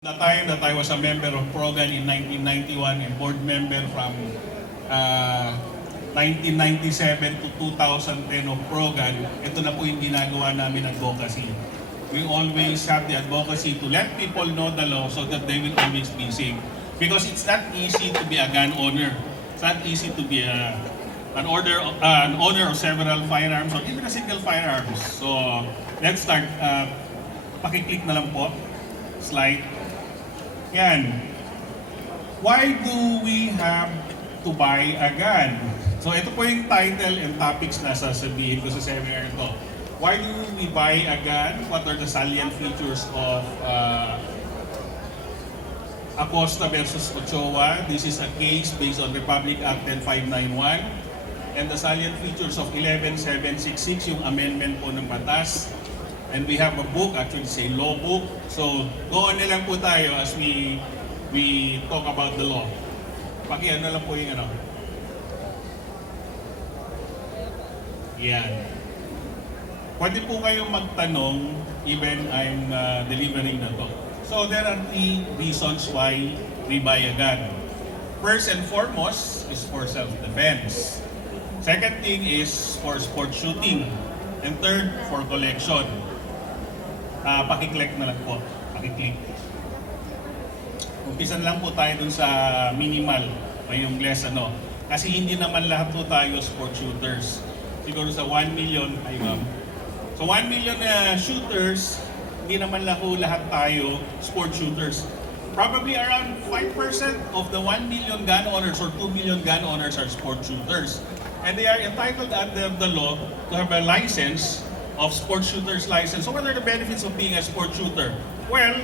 The time that I was a member of PROGAN in 1991 and board member from 1997 to 2010 of PROGAN, ito na po yung ginagawa namin advocacy. We always have the advocacy to let people know the law so that they will always be safe. Because it's not easy to be a gun owner. It's not easy to be an owner of several firearms or even a single firearms. So let's start. Pakiclick na lang po. Slide. Yan. Why do we have to buy a gun? So ito po yung title and topics na sasabihin ko sa seminar ito. Why do we buy a gun? What are the salient features of Acosta versus Ochoa? This is a case based on Republic Act 10591. And the salient features of 11766, yung amendment po ng batas. And we have a book, actually it's a law book. So, go on na lang po tayo as we talk about the law. Pakiano lang po yung ano. Yan. Pwede po kayong magtanong even I'm delivering na to. So, there are 3 reasons why we buy a gun. First and foremost is for self-defense. Second thing is for sport shooting. And third, for collection. Pakiclick na lang po. Pakiclick. Umpisan lang po tayo dun sa minimal o yung less ano. Kasi hindi naman lahat po tayo sport shooters. Siguro sa 1 million, ay ma'am. So 1 million shooters, hindi naman lahat tayo sport shooters. Probably around 5% of the 1 million gun owners or 2 million gun owners are sport shooters. And they are entitled under the law to have a license of sport shooter's license. So what are the benefits of being a sport shooter? Well,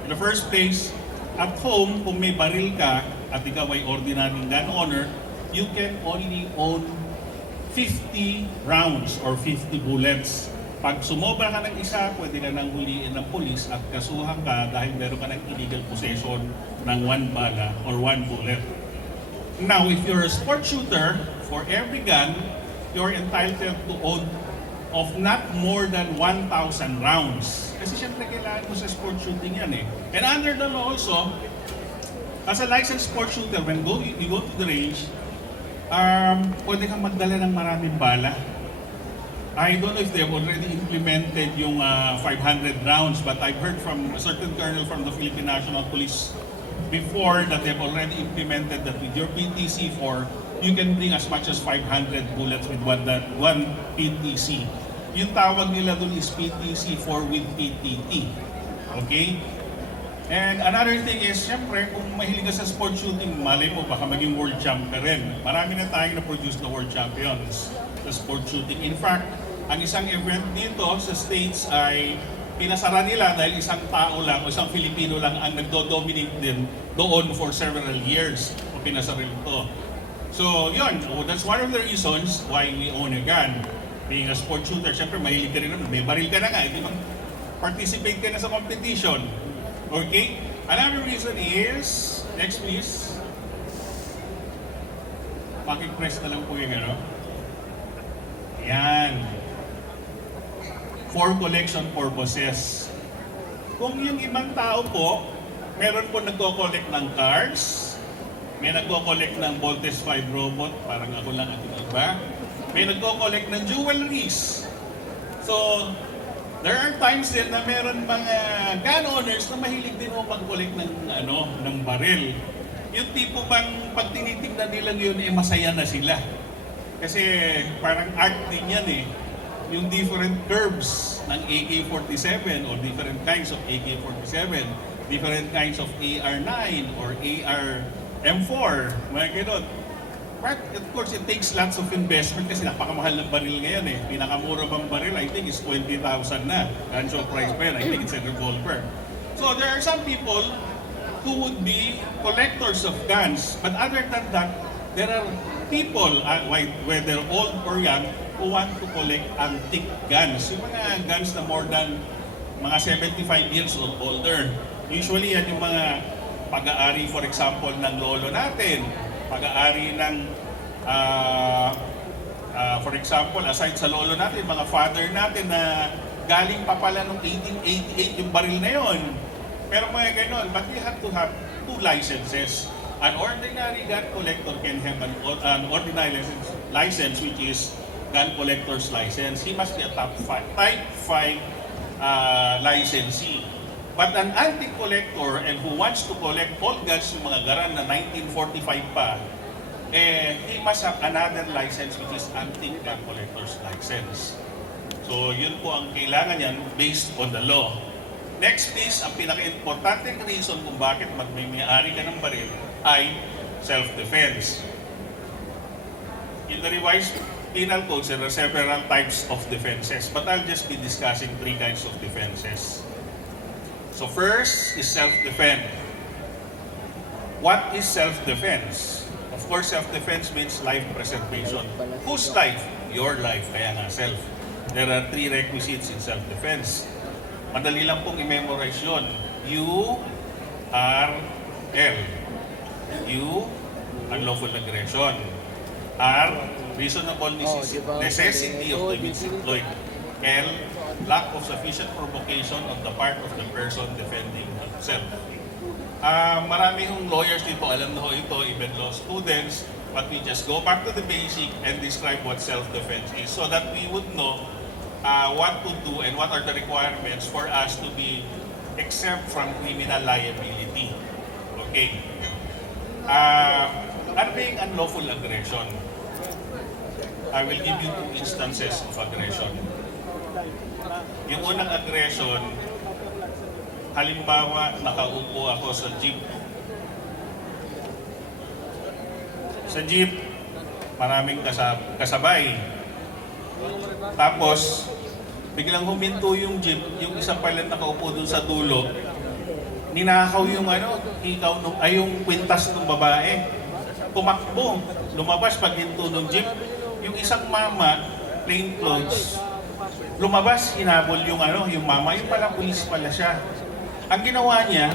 in the first place, at home, kung may baril ka at ikaw ay ordinary gun owner, you can only own 50 rounds or 50 bullets. Pag sumobra ka ng isa, pwede ka nang huliin ng pulis at kasuhan ka dahil meron ka ng illegal possession ng 1 bala or 1 bullet. Now, if you're a sport shooter, for every gun, you're entitled to own of not more than 1,000 rounds. Kasi syempre kailangan mo sa sport shooting yan eh. And under the law also, as a licensed sport shooter, when you go to the range, pwede kang magdala ng maraming bala. I don't know if they've already implemented yung 500 rounds, but I've heard from a certain colonel from the Philippine National Police before that they've already implemented that with your PTC-4, you can bring as much as 500 bullets with one PTC. Yung tawag nila dun is PTC-4 with PTT. Okay? And another thing is, syempre, kung mahilig ka sa sport shooting, malay mo, baka maging world champ ka rin. Marami na tayong na-produce na world champions sa sport shooting. In fact, ang isang event dito sa States ay pinasara nila dahil isang tao lang o isang Filipino lang ang nagdo-dominate din doon for several years o pinasaril ito. So, yun. That's one of the reasons why we own a gun. Being a sport shooter, syempre mahilig ka rin naman. May baril ka na nga, hindi mag-participate ka na sa competition. Okay? Another reason is, next please. Pakipress na lang po yung ano. Yan. For collection purposes. Kung yung ibang tao po, meron po nagko-collect ng cars, may nagko-collect ng Voltes 5 robot, parang ako lang at yung iba. May nagko-collect ng jewelries. So, there are times din na meron mga gun owners na mahilig din mo mag-collect ng baril. Yung tipo bang pag tinitignan nila yun, masaya na sila. Kasi parang art din yan eh. Yung different curves ng AK-47 or different kinds of AK-47, different kinds of AR-9 or AR-M4, mga gano'n. But of course, it takes lots of investment kasi napakamahal ng baril ngayon eh. Pinakamura bang baril, I think, is 20,000 na. Ganso price pa yan, I think it's a revolver. So there are some people who would be collectors of guns. But other than that, there are people, whether old or young, who want to collect antique guns. Yung mga guns na more than mga 75 years or older. Usually yan yung mga pag-aari, for example, ng lolo natin. Pag-aari ng, for example, aside sa lolo natin, mga father natin na galing pa pala noong 1888 yung baril na yon. Meron mga ganon, but you have to have 2 licenses. An ordinary gun collector can have an ordinary license which is gun collector's license. He must be a type 5 licensee. But an antique collector and who wants to collect all guns, yung mga garan na 1945 pa, he must have another license which is antique gun collector's license. So yun po ang kailangan yan based on the law. Next is, ang pinaka-importanting reason kung bakit magmimiyari ka ng baril ay self-defense. In the revised penal codes, there are several types of defenses, but I'll just be discussing 3 kinds of defenses. So first is self-defense. What is self-defense? Of course, self-defense means life preservation. Whose life? Your life. Kaya nga, self. There are 3 requisites in self-defense. Madali lang pong i-memorize yun. U, R, L. U, unlawful aggression. R, reasonable necessity of the means employed. L, lack of sufficient provocation on the part of the person defending himself. Marami hong lawyers dito, alam na ho ito, even law students, but we just go back to the basic and describe what self-defense is so that we would know what to do and what are the requirements for us to be exempt from criminal liability. Okay. Ano ba yung unlawful aggression? I will give you 2 instances of aggression. Yung unang aggression, halimbawa, nakaupo ako sa jeep. Sa jeep, maraming kasabay. Tapos, biglang huminto yung jeep, yung isa pala nakaupo dun sa dulo, ninakaw yung yung kwintas ng babae. Tumakbo, lumabas pag hinto ng jeep. Yung isang mama, plain clothes, lumabas, hinabol yung mama, yung pala pulis pala siya. Ang ginawa niya,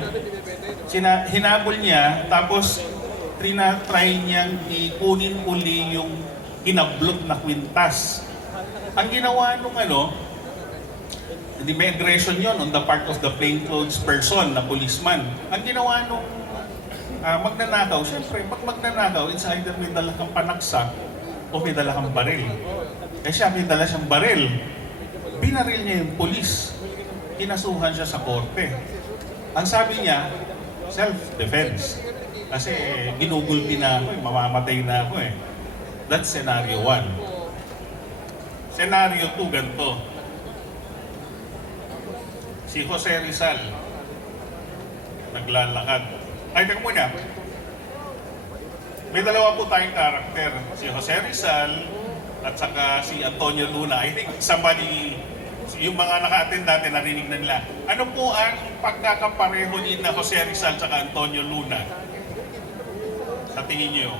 hinabol niya, tapos try niyang ikunin uli yung hinablot na kwintas. Ang ginawa nung hindi may aggression yon on the part of the plainclothes person na policeman. Ang ginawa nung magnanakaw, syempre, pag magnanakaw, it's either may dala kang panaksak o may dala kang baril. Eh siya, may dala siyang baril. Binaril niya yung polis. Kinasuhan siya sa korte. Ang sabi niya, self-defense. Kasi ginugulpi na ako, mamamatay na ako . That's scenario 1. Scenario 2, ganito. Si Jose Rizal, naglalakad. Ay, teka muna. May dalawa po tayong karakter. Si Jose Rizal at saka si Antonio Luna. I think yung mga naka-attend dati narinig na nila. Ano po ang pagkakapareho ni na Jose Rizal at saka Antonio Luna? Sa tingin niyo?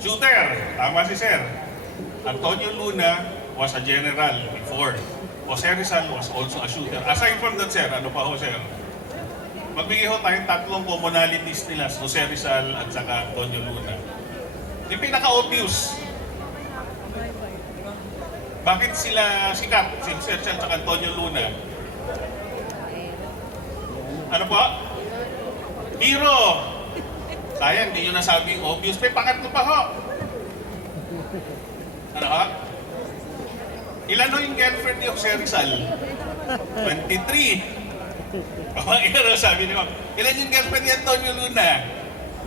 Shooter. Tama si Sir. Antonio Luna was a general before. Jose Rizal was also a shooter. Aside from that, Sir, ano pa ho, Sir? Magbigay ho tayong 3 commonalities nila, Jose Rizal at saka Antonio Luna. Yung pinaka-obvious. Bakit sila sikat, si Jose Rizal at saka Antonio Luna? Ano po? Hero! Sayang, hindi nyo nasabi yung obvious. May pangatlo pa ho. Ano ho? Ilan ho yung girlfriend ni Jose Rizal? 23. Ilan sabi niyo? Ilan yung girlfriend ni Antonio Luna?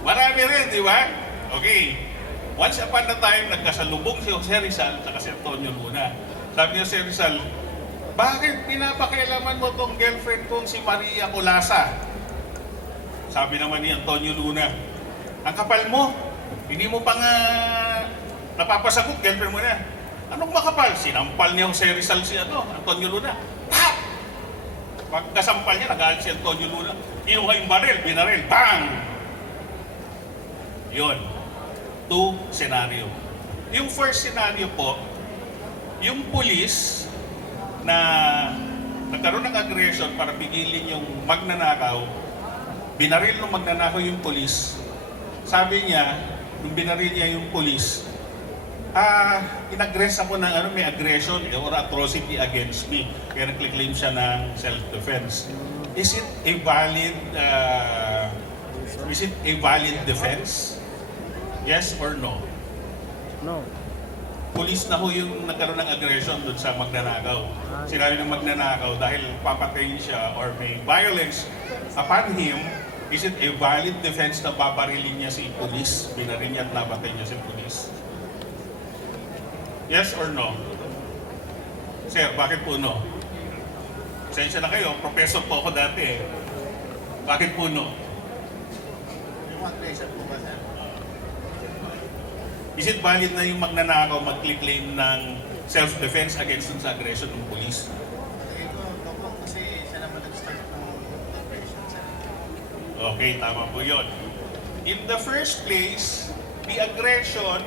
Marami rin, di ba? Okay. Once upon a time, nagkasalubong si Jose Rizal at si Antonio Luna. Sabi ni Jose Rizal, bakit pinapakialaman mo tong girlfriend kong si Maria Colasa? Sabi naman ni Antonio Luna, ang kapal mo, hindi mo pa nga napapasagot, girlfriend mo na. Anong makapal? Sinampal niya Jose Rizal si Antonio Luna. Pap! Pagkasampal niya, nagalit si Antonio Luna. Kinuha yung baril, binaril, bang! Yun. 2 scenario. Yung first scenario po, yung pulis na nagkaroon ng aggression para pigilin yung magnanakaw, binaril ng magnanakaw yung pulis. Sabi niya, nung binaril niya yung pulis, Inaggress ako ng may aggression or atrocity against me. Kaya nag-claim siya ng self-defense. Is it a valid defense? Yes or no? No. Police na ho yung nagkaroon ng aggression doon sa magnanakaw. Sinabi ng magnanakaw dahil papatayin siya or may violence upon him, is it a valid defense na babarilin niya si police? Binarin niya at napatay niya si police? Yes or no? Sir, bakit po no? Pasensya na kayo, professor po ako dati eh. Bakit po no? Is it valid na yung magnanakaw mag-claim ng self-defense against sa aggression ng police? Kasi siya naman nag-start ng operation. Okay, tama po yun. In the first place, the aggression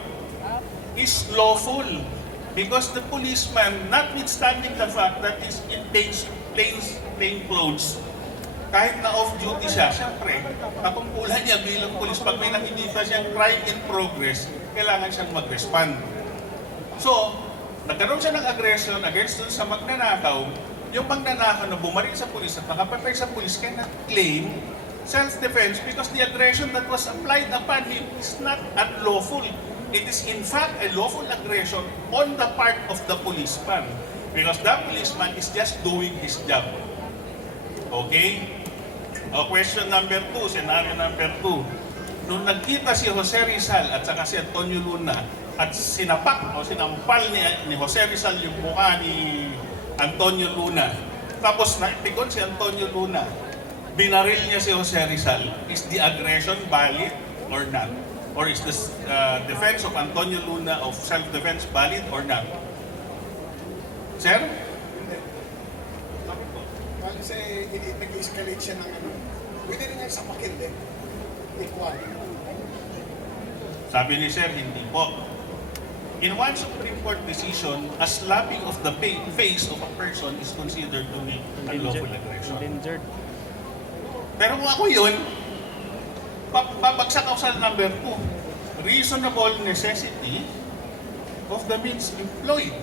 is lawful because the policeman, notwithstanding the fact that he's in plain clothes, kahit na off-duty siya, syempre, katungkulan niya bilang pulis, pag may nakikita siyang crime in progress, kailangan siyang mag-respond. So, nagkaroon siya ng aggression against dun sa magnanakaw, yung magnanakaw na bumaril sa pulis at nakapatay sa pulis cannot claim self-defense because the aggression that was applied upon him is not unlawful. It is in fact a lawful aggression on the part of the policeman because the policeman is just doing his job. Okay? Question number 2, scenario number 2. Nung nagkita si Jose Rizal at saka si Antonio Luna at sinapak o sinampal ni Jose Rizal yung mukha ni Antonio Luna, tapos naipikon si Antonio Luna, binaril niya si Jose Rizal, is the aggression valid or not? Or is the defense of Antonio Luna of self-defense valid or not? Sir? Kasi nag-escalate siya ng pwede rin niya sapakin din. Equal. Sabi ni Sir, hindi po. In one Supreme Court decision, a slapping of the face of a person is considered to be unlawful aggression. Endangered. Pero kung ako yun, babagsak ako sa number 2. Reasonable necessity of the means employed.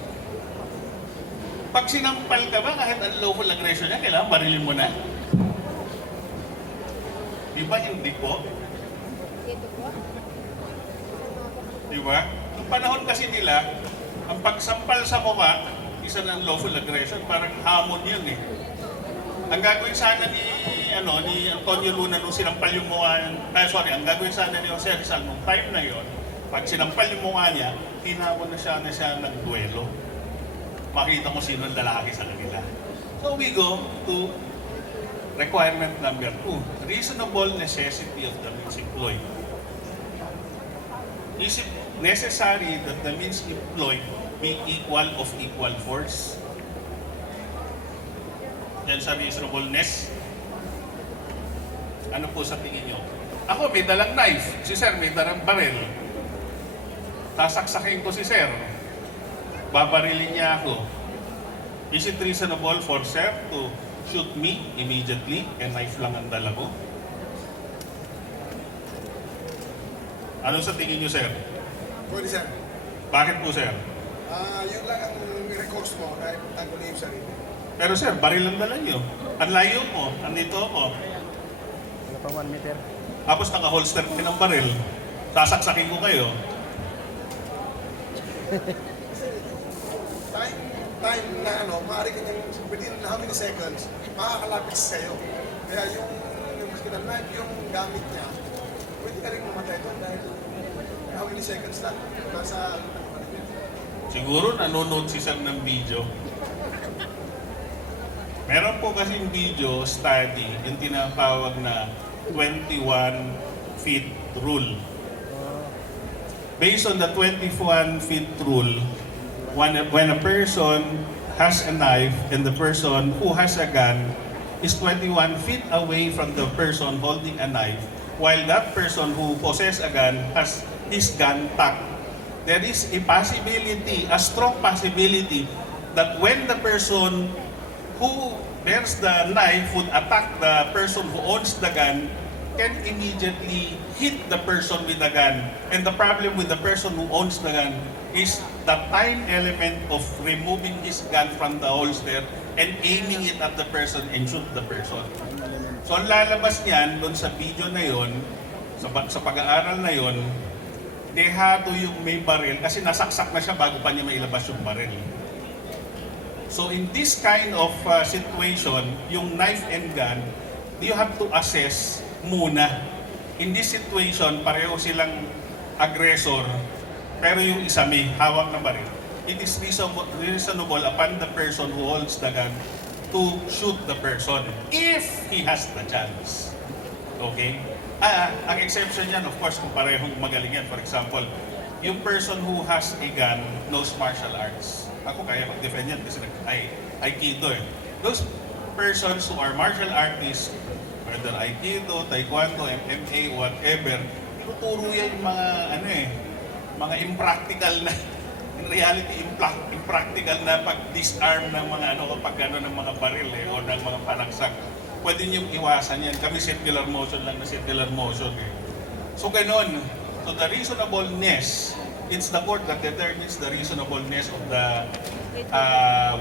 Pag sinampal ka ba, kahit unlawful aggression niya, kailangan barilin mo na. Di ba hindi po? Di ba? Ang panahon kasi nila, ang pagsampal sa mukha, isa ng unlawful aggression, parang hamon yun eh. Ang gagawin sana ni Antonio Luna nung sinampal yung mukha, ang gagawin sana ni Jose Rizal nung time na yon, pag sinampal yung mukha niya, tinawag na siya nagduelo. Makita mo sino ang lalaki sa kanila. So we go to requirement number 2, reasonable necessity of the means employed. Is it necessary that the means employed be equal of equal force? Yan sa reasonableness. Ano po sa tingin nyo? Ako may dalang knife, si Sir may dalang baril. Sasaksakin ko si Sir. Babarilin niya ako. Is it reasonable for Sir to shoot me immediately and knife lang ang dala ko? Ano sa tingin niyo, Sir? Pwede sir. Bakit po, Sir? Yun lang ang recourse mo dahil tago na yung sarili. Pero Sir, baril ang dala niyo. Ang layo mo, andito ako. Wala pang 1 meter. Tapos naka-holster din ang baril. Sasaksakin ko kayo. Time na maaari kanyang within how many seconds, makakalapit sa'yo. Kaya yung maski na knife, yung gamit niya, pwede ka rin mamatay doon dahil how many seconds lang, nasa Siguro nanonood si Sir ng video. Meron po kasing video study, yung tinatawag na 21 feet rule. Based on the 21 feet rule, when a person has a knife and the person who has a gun is 21 feet away from the person holding a knife, while that person who possesses a gun has his gun tucked, there is a possibility, a strong possibility, that when the person who bears the knife would attack the person who owns the gun, can immediately hit the person with the gun. And the problem with the person who owns the gun is the time element of removing his gun from the holster and aiming it at the person and shoot the person. So ang lalabas niyan doon sa video na yon, sa pag-aaral na yon, dehado yung may baril kasi nasaksak na siya bago pa niya mailabas yung baril. So in this kind of situation, yung knife and gun, you have to assess muna. In this situation, pareho silang aggressor, pero yung isa may hawak na baril. It is reasonable upon the person who holds the gun to shoot the person if he has the chance. Okay? Ang exception yan, of course, kung parehong magaling yan. For example, yung person who has a gun knows martial arts. Ako kaya mag-defend yan kasi Aikido eh. Those persons who are martial artists, whether Aikido, Taekwondo, MMA, whatever, tinuturo yan yung mga impractical na, in reality, impractical na pag-disarm ng mga ng mga baril o ng mga panaksak. Pwede niyong iwasan yan. Kami circular motion lang na circular motion eh. So ganun. So the reasonableness, it's the court that determines the reasonableness of the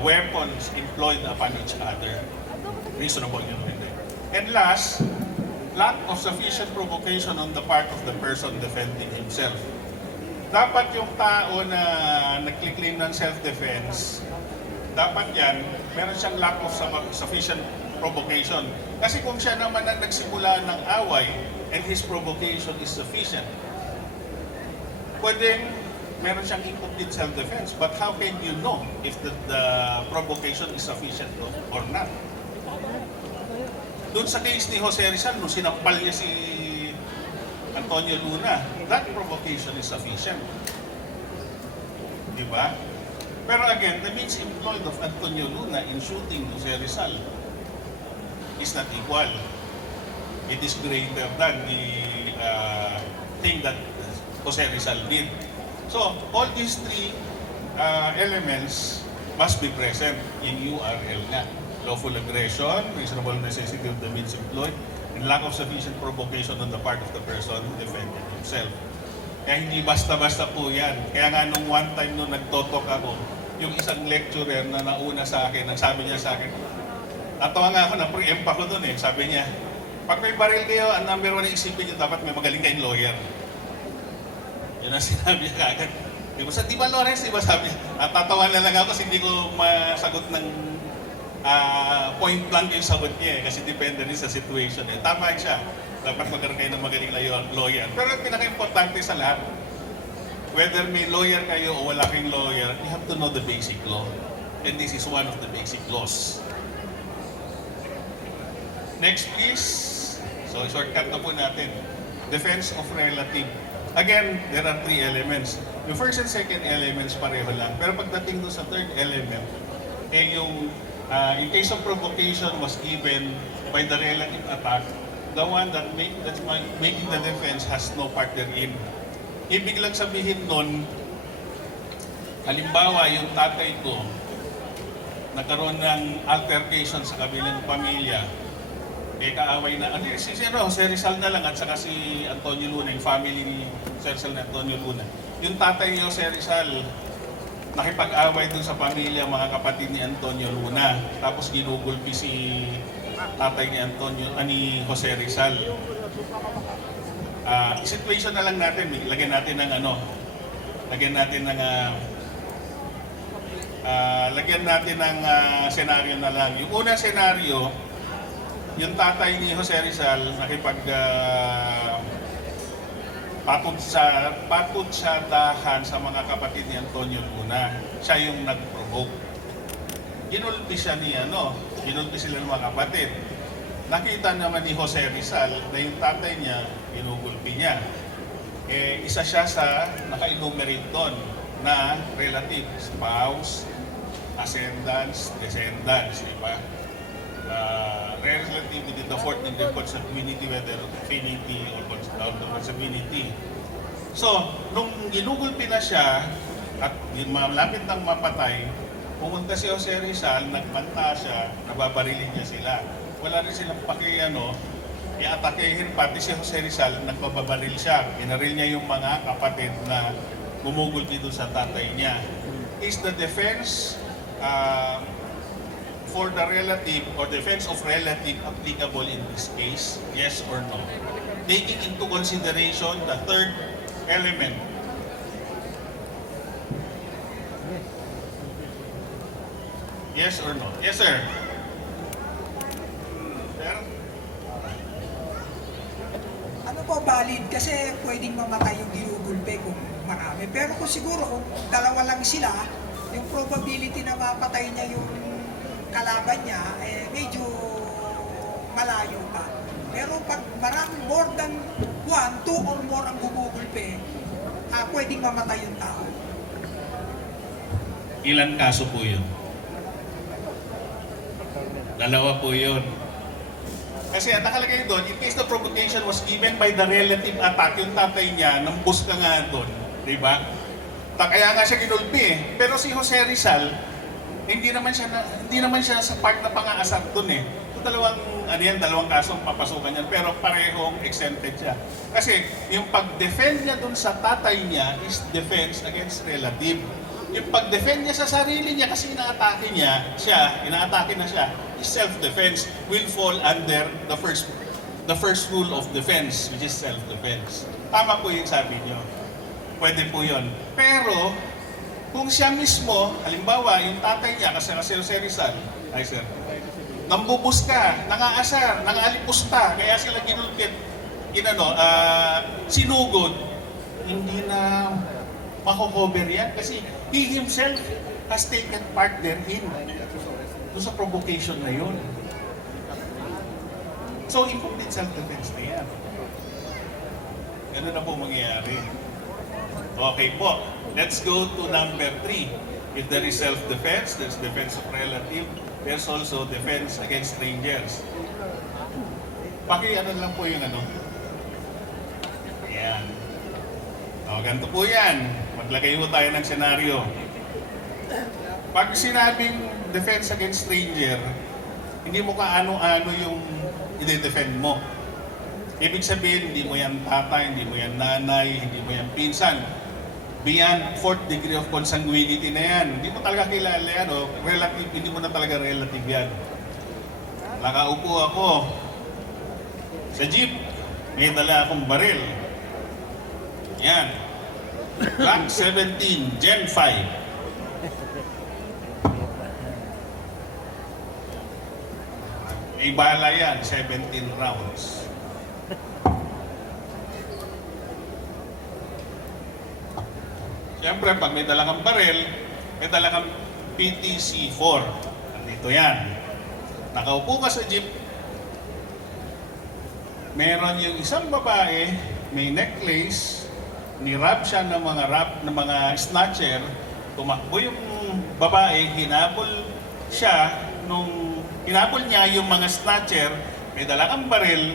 weapons employed upon each other. Reasonable yun. And last, lack of sufficient provocation on the part of the person defending himself. Dapat yung tao na nag-claim ng self-defense, dapat yan, meron siyang lack of sufficient provocation. Kasi kung siya naman ang nagsimula ng away and his provocation is sufficient, pwedeng meron siyang incomplete self-defense. But how can you know if the provocation is sufficient or not? Doon sa case ni Jose Rizal, nung sinampal niya si Antonio Luna, that provocation is sufficient. Di ba? Pero again, the means employed of Antonio Luna in shooting Jose Rizal is not equal. It is greater than the thing that Jose Rizal did. So, all these three elements must be present in URL nga. Lawful aggression, reasonable necessity of the means employed, and lack of sufficient provocation on the part of the person defending himself. Kaya hindi basta-basta po yan. Kaya nga nung one time nung nagtotok ako, yung isang lecturer na nauna sa akin, ang sabi niya sa akin, natawa nga ako, na-preempt ako dun eh. Sabi niya, pag may baril kayo, ang number one na isipin niyo, dapat may magaling kayong lawyer. Yun ang sinabi niya kagad. Di ba Lawrence, di ba sabi niya, tatawa na lang ako kasi hindi ko masagot ng point blank yung sagot niya eh, kasi depende rin sa situation eh. Tama siya, dapat magkaroon kayo ng magaling lawyer. Pero ang pinaka-importante sa lahat, whether may lawyer kayo o wala kayong lawyer, you have to know the basic law. And this is one of the basic laws. Next please. So shortcut na po natin. Defense of relative. Again, there are three elements. Yung first and second elements pareho lang. Pero pagdating doon sa third element, yung in case of provocation was given by the relative attack, the one that's making the defense has no part therein. Ibig lang sabihin nun, halimbawa yung tatay ko, nagkaroon ng altercation sa kabilang pamilya, kaaway na, si Jose Rizal na lang at saka si Antonio Luna, yung family ni Jose Rizal na Antonio Luna. Yung tatay ni Jose Rizal, nakipag-away dun sa pamilya, mga kapatid ni Antonio Luna. Tapos ginugulpi si tatay ni ni Jose Rizal. Situation na lang natin, lagyan natin ng senaryo na lang. Yung unang senaryo, yung tatay ni Jose Rizal patod sa dahan sa mga kapatid ni Antonio Luna. Siya yung nag-provoke. Ginulpi sila ng mga kapatid. Nakita naman ni Jose Rizal na yung tatay niya, ginugulpi niya. Isa siya sa naka-enumerate doon na relative, spouse, ascendants, descendants, di ba? Relative within the fourth degree of consanguinity, whether affinity or consanguinity. So, nung ginugulpi na siya at malapit nang mapatay, pumunta si Jose Rizal, nagmanta siya, nababarilin niya sila. Wala rin silang i-atakehin pati si Jose Rizal, nagbabaril siya. Pinaril niya yung mga kapatid na gumugol dito sa tatay niya. Is the defense for the relative or defense of relative applicable in this case? Yes or no? Taking into consideration the third element. Yes or no? Yes, sir. Sir? Ano po valid? Kasi pwedeng mamatay yung ginugulpe kung marami. Pero kung siguro kung dalawa lang sila, yung probability na mapatay niya yung kalaban niya, medyo malayo pa. Pero pag marami, more than 1, 2 or more ang gumugulpe, pwedeng mamatay yung tao. Ilan kaso po yun? Dalawa po yun. Kasi ang nakalagay doon, in case the provocation was given by the relative attack, yung tatay niya, nambus ka nga doon. Di ba? Kaya nga siya kinulpi eh. Pero si Jose Rizal, hindi naman siya sa part na pang-aasar doon eh. So, dalawang kaso ang papasukan niyan, pero parehong exempted siya. Kasi yung pag-defend niya doon sa tatay niya is defense against relative. Yung pag-defend niya sa sarili niya kasi inaatake na siya, is self-defense, will fall under the first rule of defense, which is self-defense. Tama po yung sabi niyo. Pwede po yun. Pero, kung siya mismo, halimbawa, yung tatay niya, kasi Jose Rizal, ay sir, nambubus ka, nangaasar, nangalipusta, kaya sila ginulpit, sinugod, hindi na mako-cover yan kasi he himself has taken part therein doon sa provocation na yun. So, incomplete self-defense na yan. Ganun na po mangyayari. Okay po. Let's go to number 3. If there is self-defense, there's defense of relative, there's also defense against strangers. Lang po yung Ayan. O, ganito po yan. Maglagay po tayo ng senaryo. Pag sinabing defense against stranger, hindi mo kaano-ano yung i-defend mo. Ibig sabihin, hindi mo yan tatay, hindi mo yan nanay, hindi mo yan pinsan. Beyond 4th degree of consanguinity na yan. Hindi mo talaga kilala yan, relative, hindi mo na talaga relative yan. Nakaupo ako sa jeep, may dala akong baril. Yan. Glock 17, Gen 5. May bala yan, 17 rounds. Siyempre, pag may dala kang baril, may dala kang PTC-4. Nandito yan. Nakaupo ka sa jeep, meron yung isang babae, may necklace, ni-rap siya ng mga snatcher, tumakbo yung babae, hinabol niya yung mga snatcher, may dala kang baril,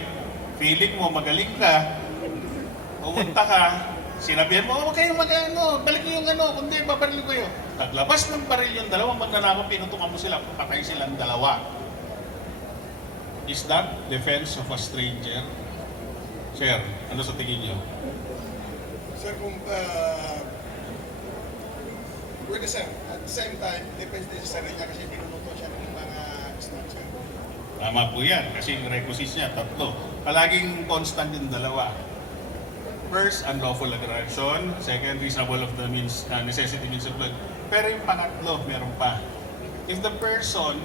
feeling mo magaling ka, pumunta ka, sinabihan mo, huwag kayong balik niyo yung kundi babaril ko yun. Naglabas ng baril yung dalawang magnanakaw, pinutukan mo sila, patay silang dalawa. Is that defense of a stranger? Sir, ano sa tingin niyo? Sir, kung pwede sir, at the same time, depende din sa sarili niya kasi pinunuto siya ng mga snatcher. Tama po yan, kasi yung requisites niya, 3. Palaging constant yung dalawa. First, unlawful aggression. Second, reasonable of the means, necessity means of blood. Pero yung pangatlo, meron pa. If the person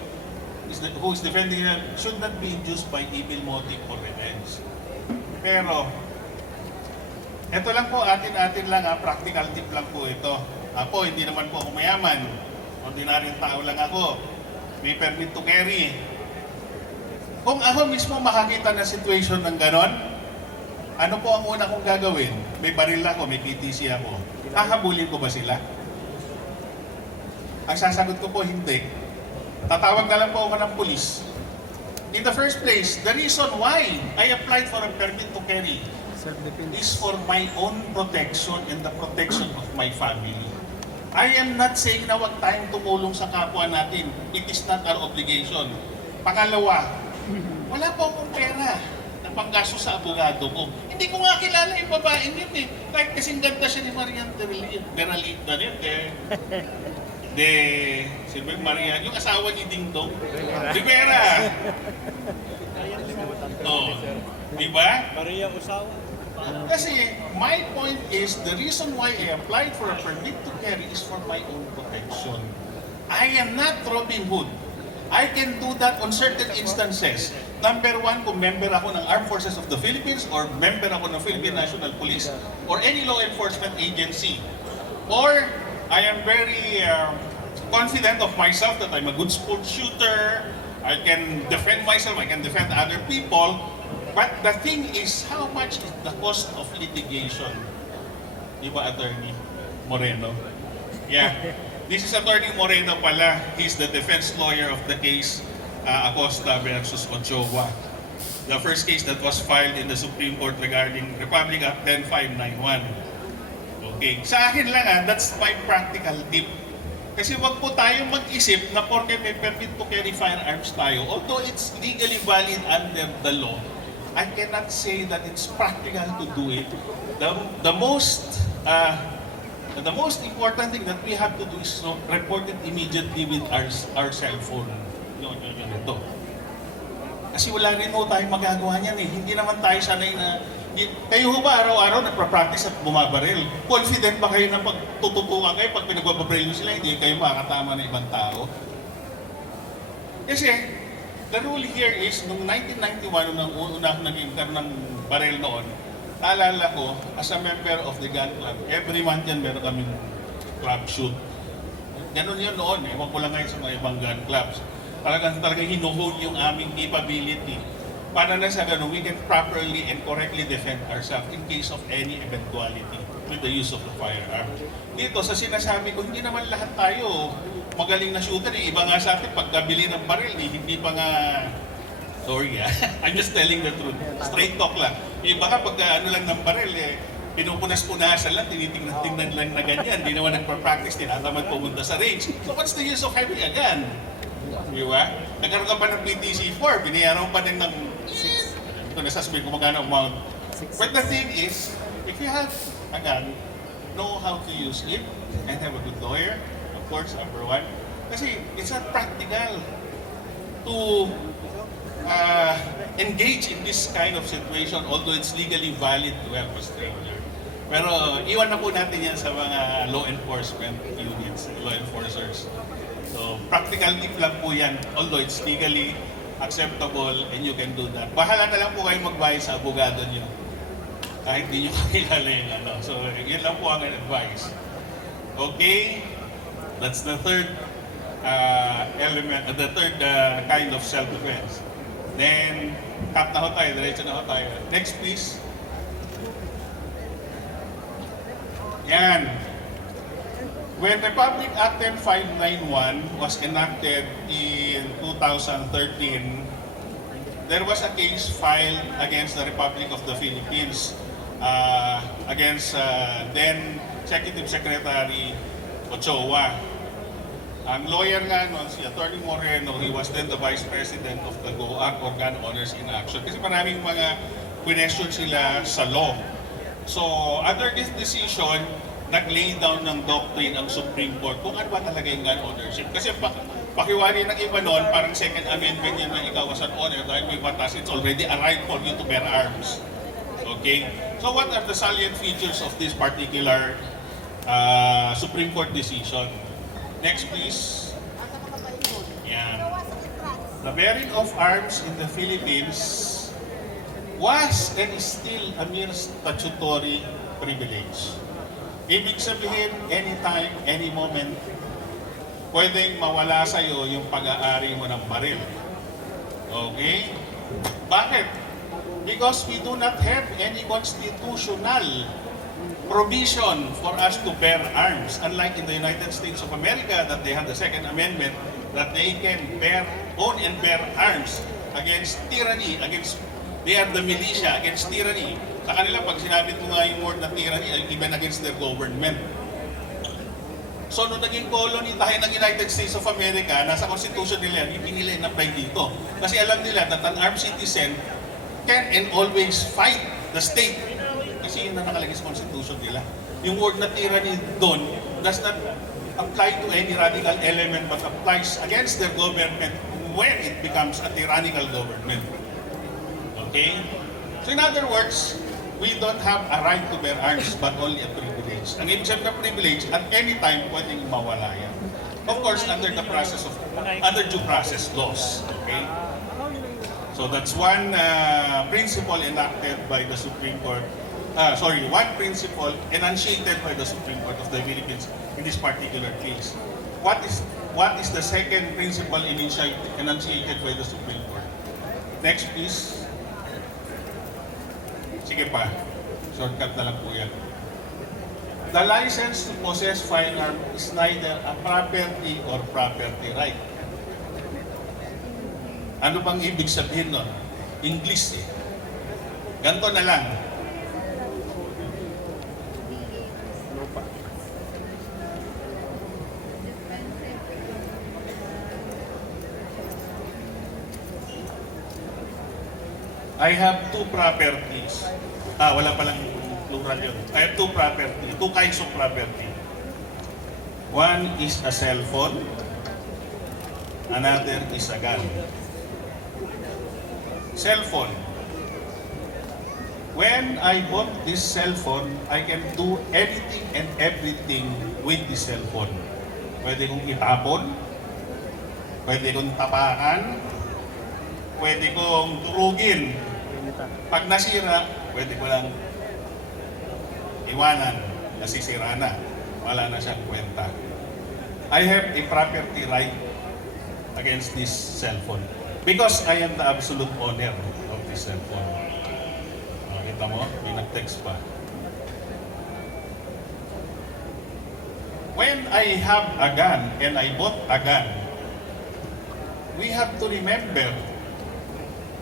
who is defending him should not be induced by evil motive or revenge. Pero, ito lang po, atin-atin lang, practical tip lang po ito. Ako, hindi naman po ako mayaman. Ordinaryong tao lang ako. May permit to carry. Kung ako mismo makakita ng situation ng ganon, ano po ang una kong gagawin? May baril ako, may PTC ako. Hahabulin ko ba sila? Ang sasagot ko po, hindi. Tatawag na lang po ako ng pulis. In the first place, the reason why I applied for a permit to carry is for my own protection and the protection of my family. I am not saying na huwag tayong tumulong sa kapwa natin. It is not our obligation. Pangalawa, wala po akong pera na panggasto sa abogado ko. Hindi ko nga kilala yung babaeng yun eh. Kahit kasing ganda siya ni Marian Deralita rin sino ba yung Marian? Yung asawa ni Ding Dong. Rivera! Oh, di ba? Maria Usawa. Kasi my point is, the reason why I applied for a permit to carry is for my own protection. I am not Robin Hood. I can do that on certain instances. Number one, kung member ako ng Armed Forces of the Philippines or member ako ng Philippine National Police or any law enforcement agency. Or I am very confident of myself that I'm a good sport shooter. I can defend myself, I can defend other people. But the thing is, how much is the cost of litigation? Di ba, Attorney Moreno? Yeah. This is Attorney Moreno pala. He's the defense lawyer of the case Acosta versus Ochoa. The first case that was filed in the Supreme Court regarding Republic Act 10591. Okay. Sa akin lang that's my practical tip. Kasi wag po tayong mag-isip na porke may permit to carry firearms tayo, although it's legally valid under the law, I cannot say that it's practical to do it. The most important thing that we have to do is report it immediately with our cell phone. Ito. Kasi wala rin ho tayong magagawa niyan eh. Hindi naman tayo sanay na... Kayo ho ba araw-araw nagpa-practice at bumabaril? Confident ba kayo na pagtututukan kayo pag pinagbabaril nyo sila, hindi kayo makakatama ng ibang tao? Kasi, the rule here is, noong 1991, nung una ako nag-inter ng baril noon, naalala ko, as a member of the gun club, every month yan meron kaming club shoot. Ganun yun noon, ewan ko lang ngayon sa mga ibang gun clubs. Talagang hinuhol yung aming capability para na sa ganun, we can properly and correctly defend ourselves in case of any eventuality with the use of the firearm. Dito, sa sinasabi ko, hindi naman lahat tayo magaling na shooter. Iba nga sa atin, pagkabili ng baril, hindi pa nga... Sorry I'm just telling the truth. Straight talk lang. Iba ka pagka ano lang ng baril, pinupunas-punasan lang, tinitingnan lang na ganyan. Hindi naman nagpa-practice, tinatamad pumunta sa range. So what's the use of having a gun? Di ba? Nagkaroon ka pa ng PTC-4, binayaran pa din ng... Ito nasasabihin ko magkano amount. But the thing is, if you have a gun, know how to use it, and have a good lawyer, of course, number one. Kasi it's not practical to engage in this kind of situation, although it's legally valid to help a stranger. Pero iwan na po natin yan sa mga law enforcement units, law enforcers. So, practical tip lang po yan, although it's legally acceptable and you can do that. Bahala na lang po kayo magbayad sa abogado niyo. Kahit di nyo kakilala yung ano. So, yun lang po ang advice. Okay? That's the third element, the third kind of self-defense. Then, tap na ho tayo, diretso na ho tayo. Next, please. Yan. When Republic Act 10591 was enacted in 2013, there was a case filed against the Republic of the Philippines, against then Executive Secretary Ochoa. Ang lawyer nga noon, si Attorney Moreno, he was then the Vice President of the GOAC, or Gun Owners in Action. Kasi maraming mga question sila sa law. So, under this decision, nag-lay down ng doctrine ang Supreme Court kung ano ba talaga yung gun ownership. Kasi pakiwari ng iba noon, parang second amendment yan na ikaw as an owner dahil may batas, it's already a right for you to bear arms. Okay? So what are the salient features of this particular Supreme Court decision? Next please. Yan. The bearing of arms in the Philippines was and is still a mere statutory privilege. Ibig sabihin, anytime, any moment, pwedeng mawala sa'yo yung pag-aari mo ng baril. Okay? Bakit? Because we do not have any constitutional provision for us to bear arms. Unlike in the United States of America, that they have the Second Amendment, that they can own and bear arms against tyranny, they are the militia against tyranny. Sa kanila, pag sinabi mo nga yung word na tyranny, even against their government. So, nung naging colony tayo ng United States of America, nasa constitution nila, hindi nila in-apply dito. Kasi alam nila that an armed citizen can and always fight the state. Kasi yun na nakalagay sa constitution nila. Yung word na tyranny doon does not apply to any radical element but applies against their government when it becomes a tyrannical government. Okay? So in other words, we don't have a right to bear arms but only a privilege. Ang ibig sabihin ng privilege, at any time pwedeng mawala yan. Of course, under due process laws. Okay? So that's one principle enacted by the Supreme Court. One principle enunciated by the Supreme Court of the Philippines in this particular case. What is the second principle enunciated by the Supreme Court? Next, please. Sige pa. Shortcut na lang po yan. The license to possess firearm is neither a property or property right. Ano bang ibig sabihin nun? English eh. Ganto na lang. Lupa. I have two properties. Wala palang plural yun. I have two kinds of property. One is a cell phone. Another is a gun. Cell phone. When I bought this cell phone, I can do anything and everything with this cell phone. Pwede kong itapon, pwede kong tapakan, pwede kong turugin. Pag nasira, pwede ko lang iwanan, nasisira na. Wala na siyang kwenta. I have a property right against this cell phone because I am the absolute owner of this cell phone. Kita mo, may nag-text pa. When I have a gun and I bought a gun, we have to remember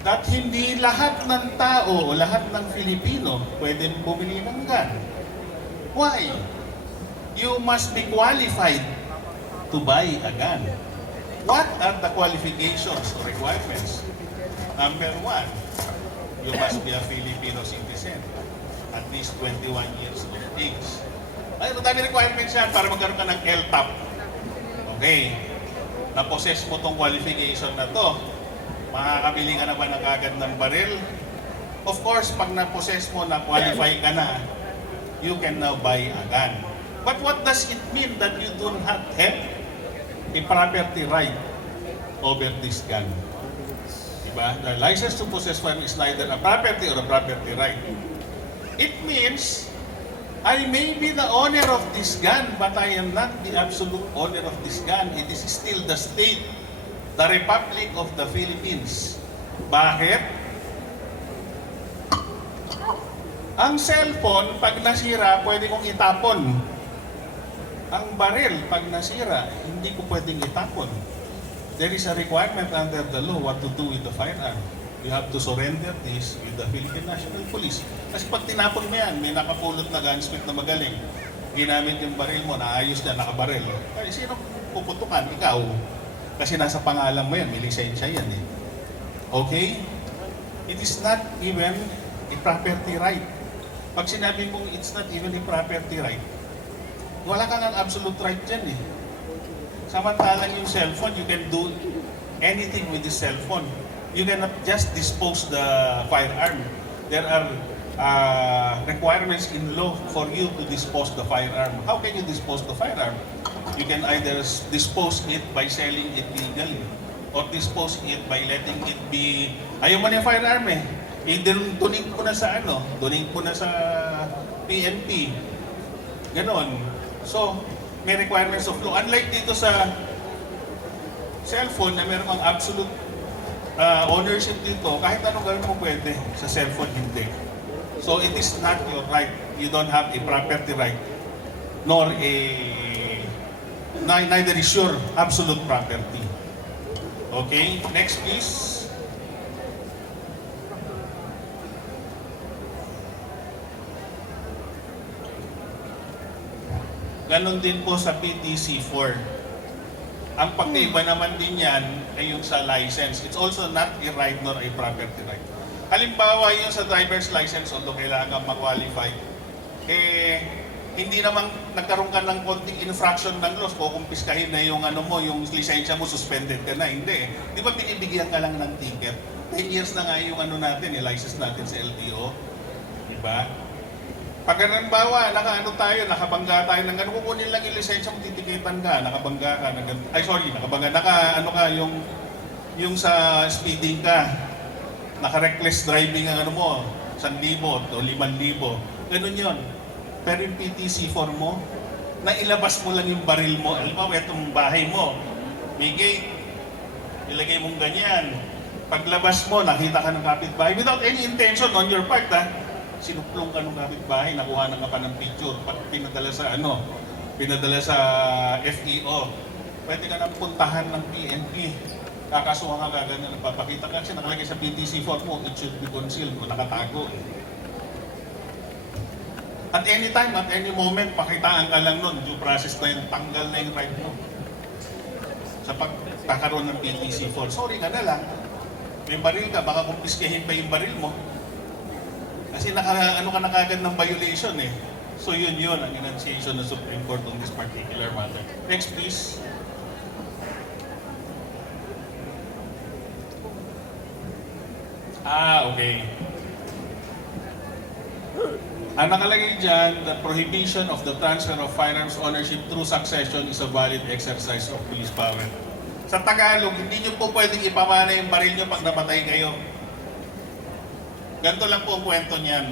that hindi lahat ng tao o lahat ng Filipino pwedeng bumili ng gun. Why? You must be qualified to buy a gun. What are the qualifications or requirements? Number one, you must be a Filipino citizen, at least 21 years of age. Ay, madami requirements yan para magkaroon ka ng LTAP. Okay. Na-possess mo tong qualification na to, makakabili ka na ba ng agad ng baril? Of course, pag na-possess mo, na-qualify ka na, you can now buy a gun. But what does it mean that you don't have a property right over this gun? Diba? The license to possess one is neither a property or a property right. It means, I may be the owner of this gun, but I am not the absolute owner of this gun. It is still the state, the Republic of the Philippines. Bakit? Ang cellphone, pag nasira, pwede kong itapon. Ang baril, pag nasira, hindi ko pwedeng itapon. There is a requirement under the law what to do with the firearm. You have to surrender this with the Philippine National Police. Kasi pag tinapon mo yan, may nakapulot na gunsmith na magaling. Ginamit yung baril mo, naayos niya, nakabaril. Ay, sino puputukan? Ikaw. Kasi nasa pangalan mo yan, may lisensya yan eh. Okay? It is not even a property right. Pag sinabi mong it's not even a property right, wala kang ang absolute right dyan eh. Samantalang yung cellphone, you can do anything with the cellphone. You cannot just dispose the firearm. There are requirements in law for you to dispose the firearm. How can you dispose the firearm? You can either dispose it by selling it legally or dispose it by letting it be... Ayaw mo na yung firearm eh. Donate ko na sa donate ko na sa PNP. Ganon. So, may requirements of law. Unlike dito sa cellphone na meron kang absolute ownership dito, kahit anong gawin mo pwede, sa cellphone hindi. So, it is not your right. You don't have a property right, nor neither is your absolute property. Okay? Next, please. Ganon din po sa PTC4. Ang pagkaiba naman din yan ay yung sa license. It's also not a right nor a property right. Halimbawa yun sa driver's license, although kailangan kang ma-qualify, hindi naman nagkaroon ka ng konting infraction ng laws, kukumpiskahin na yung ano mo, yung lisensya mo, suspended ka na. Hindi. Di ba binibigyan ka lang ng ticket? 10 years na nga yung ano natin, license natin sa LTO. Di ba? Pag halimbawa, nakabangga tayo ng gano'n, kukunin lang yung lisensya mo, titikitan ka, nakabangga ka, yung sa speeding ka, naka-reckless driving ang ano mo, 1,000 o 5,000, ganun yun. Pero yung PTC form mo, nailabas mo lang yung baril mo. Alam mo, itong bahay mo, may gate, ilagay mong ganyan. Paglabas mo, nakita ka ng kapitbahay without any intention on your part, ha? Sinuplong ka ng kapitbahay, nakuha na ka pa ng picture, pinadala sa FEO. Pwede ka nang puntahan ng PNP. Kakasuhan ka agad na nagpapakita ka kasi nakalagay sa PTC form mo, it should be concealed o nakatago. At any time, at any moment, pakitaan ka lang nun, due process na yun, tanggal na yung right mo. Sa pagkakaroon ng PTC form, sorry ka na lang, may baril ka, baka kumpiskahin pa yung baril mo. Kasi ano ka na kagad ng violation eh. So yun ang enunciation ng Supreme Court on this particular matter. Next please. Okay. Ang nakalagay dyan, the prohibition of the transfer of firearms ownership through succession is a valid exercise of police power. Sa Tagalog, hindi nyo po pwedeng ipamana yung baril nyo pag namatay kayo. Ganito lang po ang kwento niyan.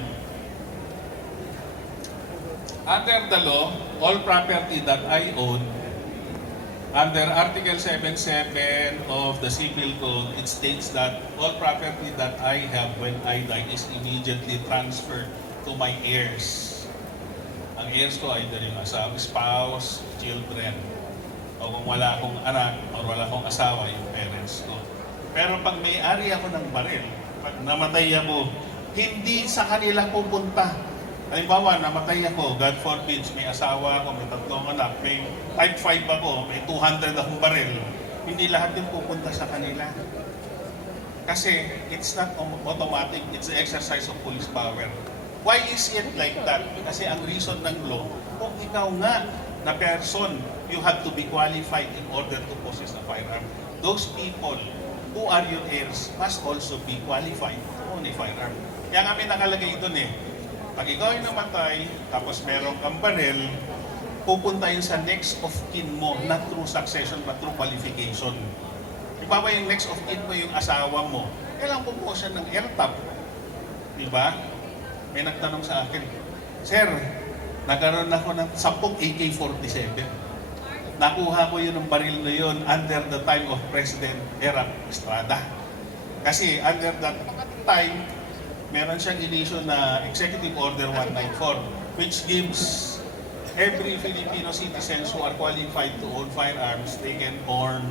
Under the law, all property that I own, under Article 77 of the Civil Code, it states that all property that I have when I die is immediately transferred to my heirs. Ang heirs ko ay either yung spouse, children, o kung wala akong anak o wala akong asawa, yung parents ko. Pero pag may-ari ako ng baril, pag namatay ako, hindi sa kanila pupunta. Halimbawa, namatay ako, God forbid, may asawa ako, may 3 anak, may type 5 ako, may 200 akong baril. Hindi lahat yung pupunta sa kanila. Kasi it's not automatic, it's the exercise of police power. Why is it like that? Kasi ang reason ng law, kung ikaw nga na person, you have to be qualified in order to possess a firearm. Those people who are your heirs must also be qualified to own a firearm. Kaya nga may nakalagay doon eh. Pag ikaw ay namatay, tapos meron kang baril, pupunta yun sa next of kin mo, not through succession, but through qualification. Iba ba yung next of kin mo, yung asawa mo, kailangan po siya ng ERTAP. Diba? May nagtanong sa akin, Sir, nagkaroon ako ng 10 AK-47. Nakuha ko yun ng baril na yun under the time of President Erap Estrada. Kasi under that time, meron siyang inisyo na Executive Order 194, which gives every Filipino citizens who are qualified to own firearms, they can own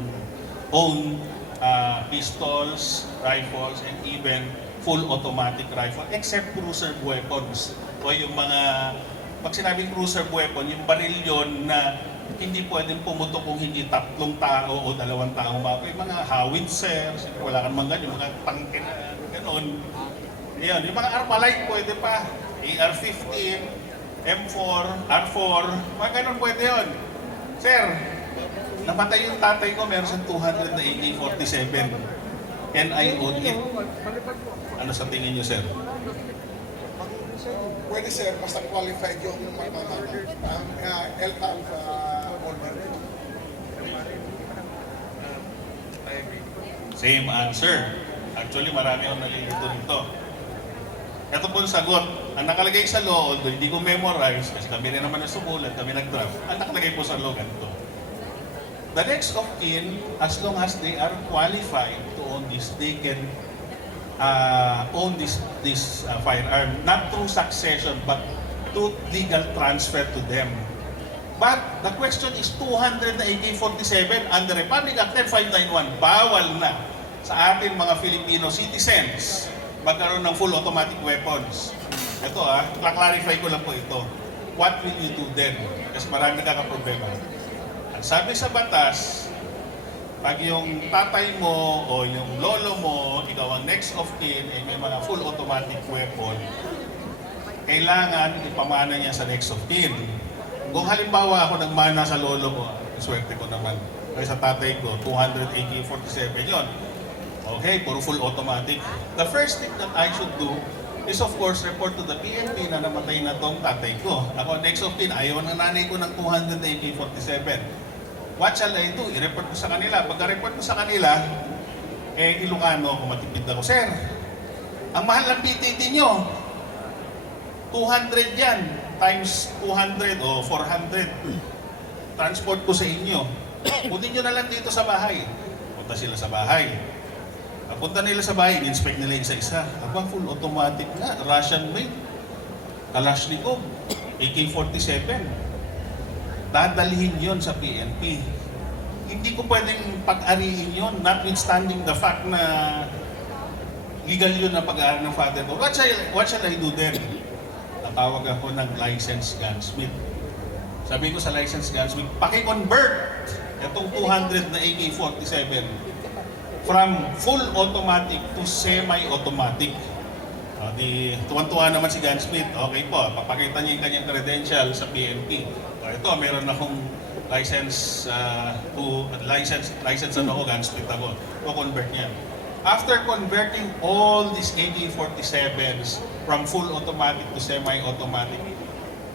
pistols, rifles, and even full automatic rifle, except cruiser weapons. O yung mga, pag sinabing cruiser weapon, yung baril yon na hindi pwedeng pumutok kung hindi 3 tao o 2 tao mapa. Yung mga howitzer, wala kang mga yung mga tangke na gano'n. Yan, yung mga Armalite pwede pa. AR-15, M4, R4, mga ganun pwede yun. Sir, namatay yung tatay ko, meron siyang 200 na AK-47. And I own it. Ano sa tingin niyo, sir? Pwede sir, basta qualified yung LTAP holder. Same answer. Actually, marami akong nalilito nito. Ito po ang sagot. Ang nakalagay sa law, although hindi ko memorize, kasi kami rin naman nasumulat, kami nag-draft, ang nakalagay po sa law ganito. The next of kin, as long as they are qualified to own this, they can own this firearm, not through succession, but through legal transfer to them. But the question is, 200 na AK-47 under Republic Act 591, bawal na sa ating mga Filipino citizens magkaroon ng full automatic weapons. Ito clarify ko lang po ito. What will you do then? Kasi marami nagkakaproblema. Ang sabi sa batas, pag yung tatay mo o yung lolo mo, ikaw ang next of kin, may mga full automatic weapon, kailangan ipamana niya sa next of kin. Kung halimbawa ako nagmana sa lolo ko, swerte ko naman. Kaya sa tatay ko, 200 AK-47 yon. Okay, puro full automatic. The first thing that I should do is of course report to the PNP na namatay na tong tatay ko. Ako next of kin, ayaw ng nanay ko ng 200 AK-47. What shall I do? I-report ko sa kanila. Pagka-report ko sa kanila, Ilocano ako, matipid ako. Sir, ang mahal ng PTT nyo, 200 yan, times 200 o 400. Transport ko sa inyo. Punin nyo na lang dito sa bahay. Punta sila sa bahay. Punta nila sa bahay, in-inspect nila isa-isa. Aba, full automatic nga, Russian made. Kalashnikov, AK-47. Dadalhin yon sa PNP. Hindi ko pwedeng pag-ariin yon, notwithstanding the fact na legal yun na pag-aari ng father ko. What shall I do then? Natawag ako ng licensed gunsmith. Sabi ko sa licensed gunsmith, paki-convert itong 200 na AK-47 from full automatic to semi-automatic. Tuwan-tuwa naman si gunsmith. Okay po, papakita niya yung kanyang credential sa PNP. Ito, meron akong license gunsmith ako. Co-convert niya. After converting all these AK-47s from full automatic to semi-automatic,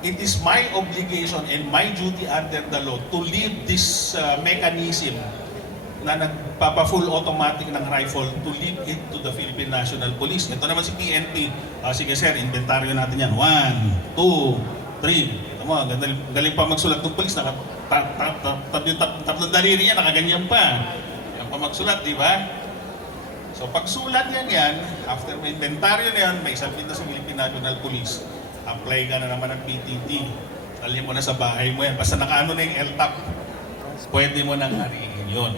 it is my obligation and my duty under the law to leave this mechanism na nagpapa-full automatic ng rifle to leave it to the Philippine National Police. Ito naman si PNP. Sige sir, inventaryo natin yan. 1, 2, 3. Ito mo, galing pa magsulat ng polis. Tatlong daliri niya, nakaganyan pa. Yan pa magsulat, di ba? So pagsulat yan, after may inventaryo na yan, may isabit na sa Philippine National Police. Apply ka na naman ng PTT. Talhin mo na sa bahay mo yan. Basta nakaano na yung LTAP, pwede mo nang hariin yun.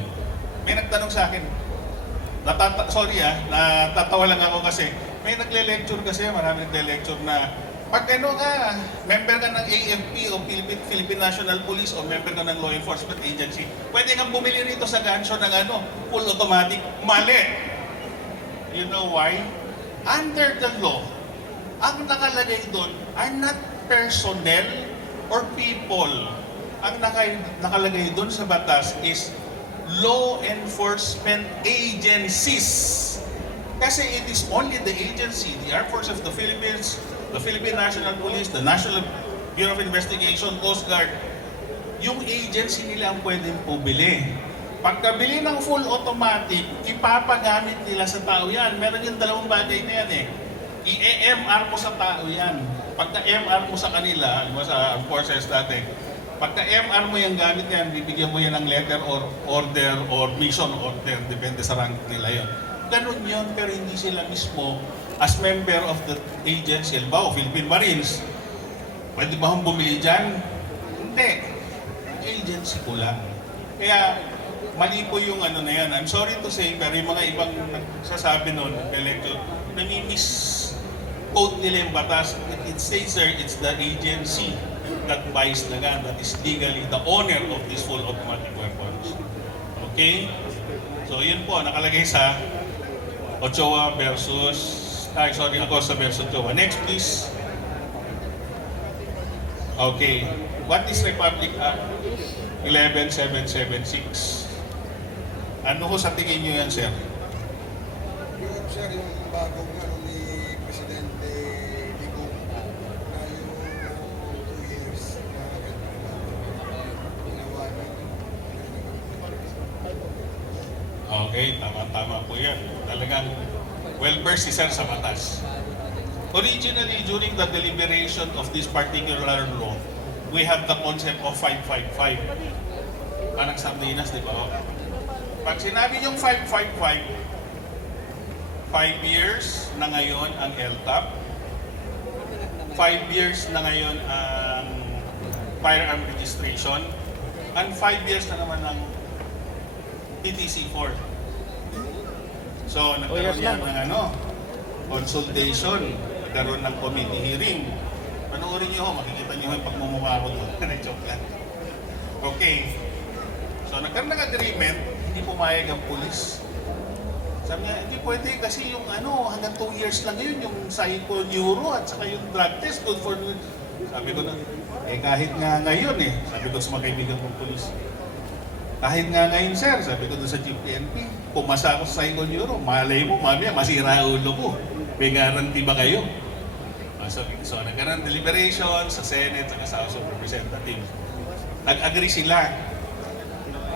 May nagtanong sa akin, natatawa lang ako kasi may nagle-lecture kasi, marami nagle-lecture na pag ano ka, member ka ng AFP o Philippine National Police o member ka ng law enforcement agency, pwede kang bumili rito sa gansyo ng full automatic. Mali! You know why? Under the law, ang nakalagay doon are not personnel or people. Ang nakalagay doon sa batas is law enforcement agencies. Kasi it is only the agency, the Armed Forces of the Philippines, the Philippine National Police, the National Bureau of Investigation, Coast Guard, yung agency nila ang pwedeng pubili. Pagkabili ng full automatic, ipapagamit nila sa tao yan. Meron yung dalawang bagay na yan I-MR mo sa tao yan. Pagka-MR mo sa kanila, sa forces dati, pagka-MR mo yung gamit yan, bibigyan mo yan ng letter or order or mission order, depende sa rank nila yon. Ganun yun, pero hindi sila mismo as member of the agency, halimbawa, Philippine Marines, pwede ba akong bumili dyan? Hindi. Agency ko lang. Kaya, mali po yung na yan. I'm sorry to say, pero yung mga ibang nagsasabi nun, nami-misquote nila yung batas. It states there, it's the agency that buys the gun, that is legally the owner of these full automatic weapons. Okay? So yun po, nakalagay sa Ochoa versus, Acosta versus Ochoa. Next please. Okay. What is Republic Act 11776? Ano ko sa tingin nyo yan, sir? Yung sir, yung bagong ni Presidente Digong na yung 2 years na ginawa na. Okay, tama-tama po yan. Talagang well-versed si sir sa batas. Originally, during the deliberation of this particular law, we have the concept of 555. Parang sardinas, di ba? Pag sinabi yung 555, 5 years na ngayon ang LTAP, 5 years na ngayon ang firearm registration, and 5 years na naman ang TTC4. So, nagkaroon yan ng consultation, nagkaroon ng committee hearing. Panoorin nyo ho, makikita nyo yung pagmumukha ko doon. Joke lang. Okay. So, nagkaroon ng agreement hindi pumayag ang pulis. Sabi niya, hindi pwede kasi yung hanggang 2 years lang yun, yung psycho-neuro at saka yung drug test, good for... Sabi ko na, kahit nga ngayon sabi ko sa mga kaibigan kong pulis, kahit nga ngayon sir, sabi ko doon sa GPNP, pumasa ako sa psycho-neuro, malay mo, mamaya masira ulo ko. May guarantee ba kayo? So nagkaroon ng deliberation sa Senate at sa House of Representatives. Nag-agree sila.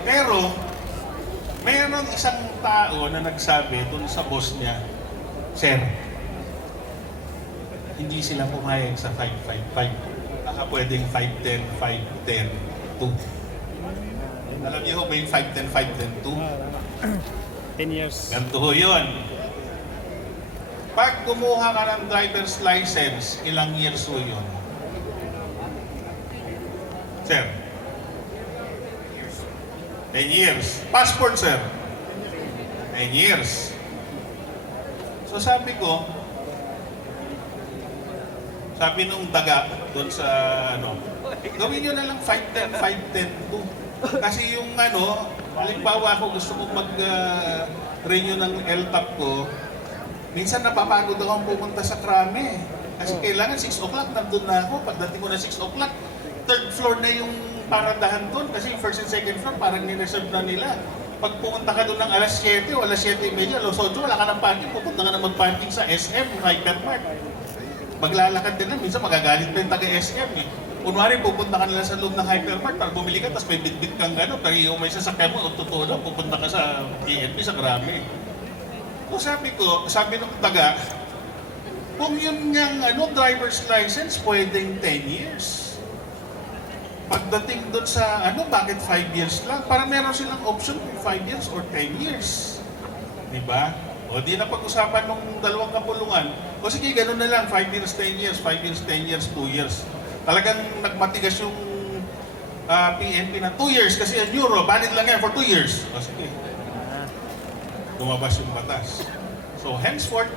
Pero, mayroon isang tao na nagsabi dun sa boss niya, Sir, hindi sila pumayag sa 555. Baka pwedeng 510, 510, 2. Alam niyo ba yung 510, 510, 2? 10 years. Ganito ho yun. Pag kumuha ka ng driver's license, ilang years ho yun? Sir? 10 years. Passport, sir? 10 years. So sabi ko, sabi nung daga doon sa gawin nyo na lang 510, 510, 2. Kasi yung halimbawa ako gusto kong mag-renew ng LTAP ko, minsan napapagod akong pumunta sa Krame. Kasi kailangan 6 o'clock, nandun na ako. Pagdating ko na 6 o'clock, third floor na yung paradahan doon. Kasi yung first and second floor, parang nireserve na nila. Pag pumunta ka doon ng alas 7 o alas 7:30, alas 8, wala ka ng parking. Pupunta ka na mag-parking sa SM, Hypermart. Maglalakad din na. Minsan magagalit pa yung taga-SM Kunwari, pupunta ka nila sa loob ng Hypermart para bumili ka, tapos may bitbit kang pero yung may sasakyan mo, totoo lang, pupunta ka sa PNP, sa Grame. So sabi nung taga, kung yun niyang driver's license, pwedeng 10 years. Pagdating doon sa bakit 5 years lang? Para meron silang option kung 5 years or 10 years. Diba? O di na pag-usapan ng dalawang kapulungan. O sige, ganun na lang, 5 years, 10 years, 5 years, 10 years, 2 years. Talagang nagmatigas yung PNP na 2 years kasi ang euro, valid lang yan for 2 years. O sige. Lumabas yung batas. So henceforth,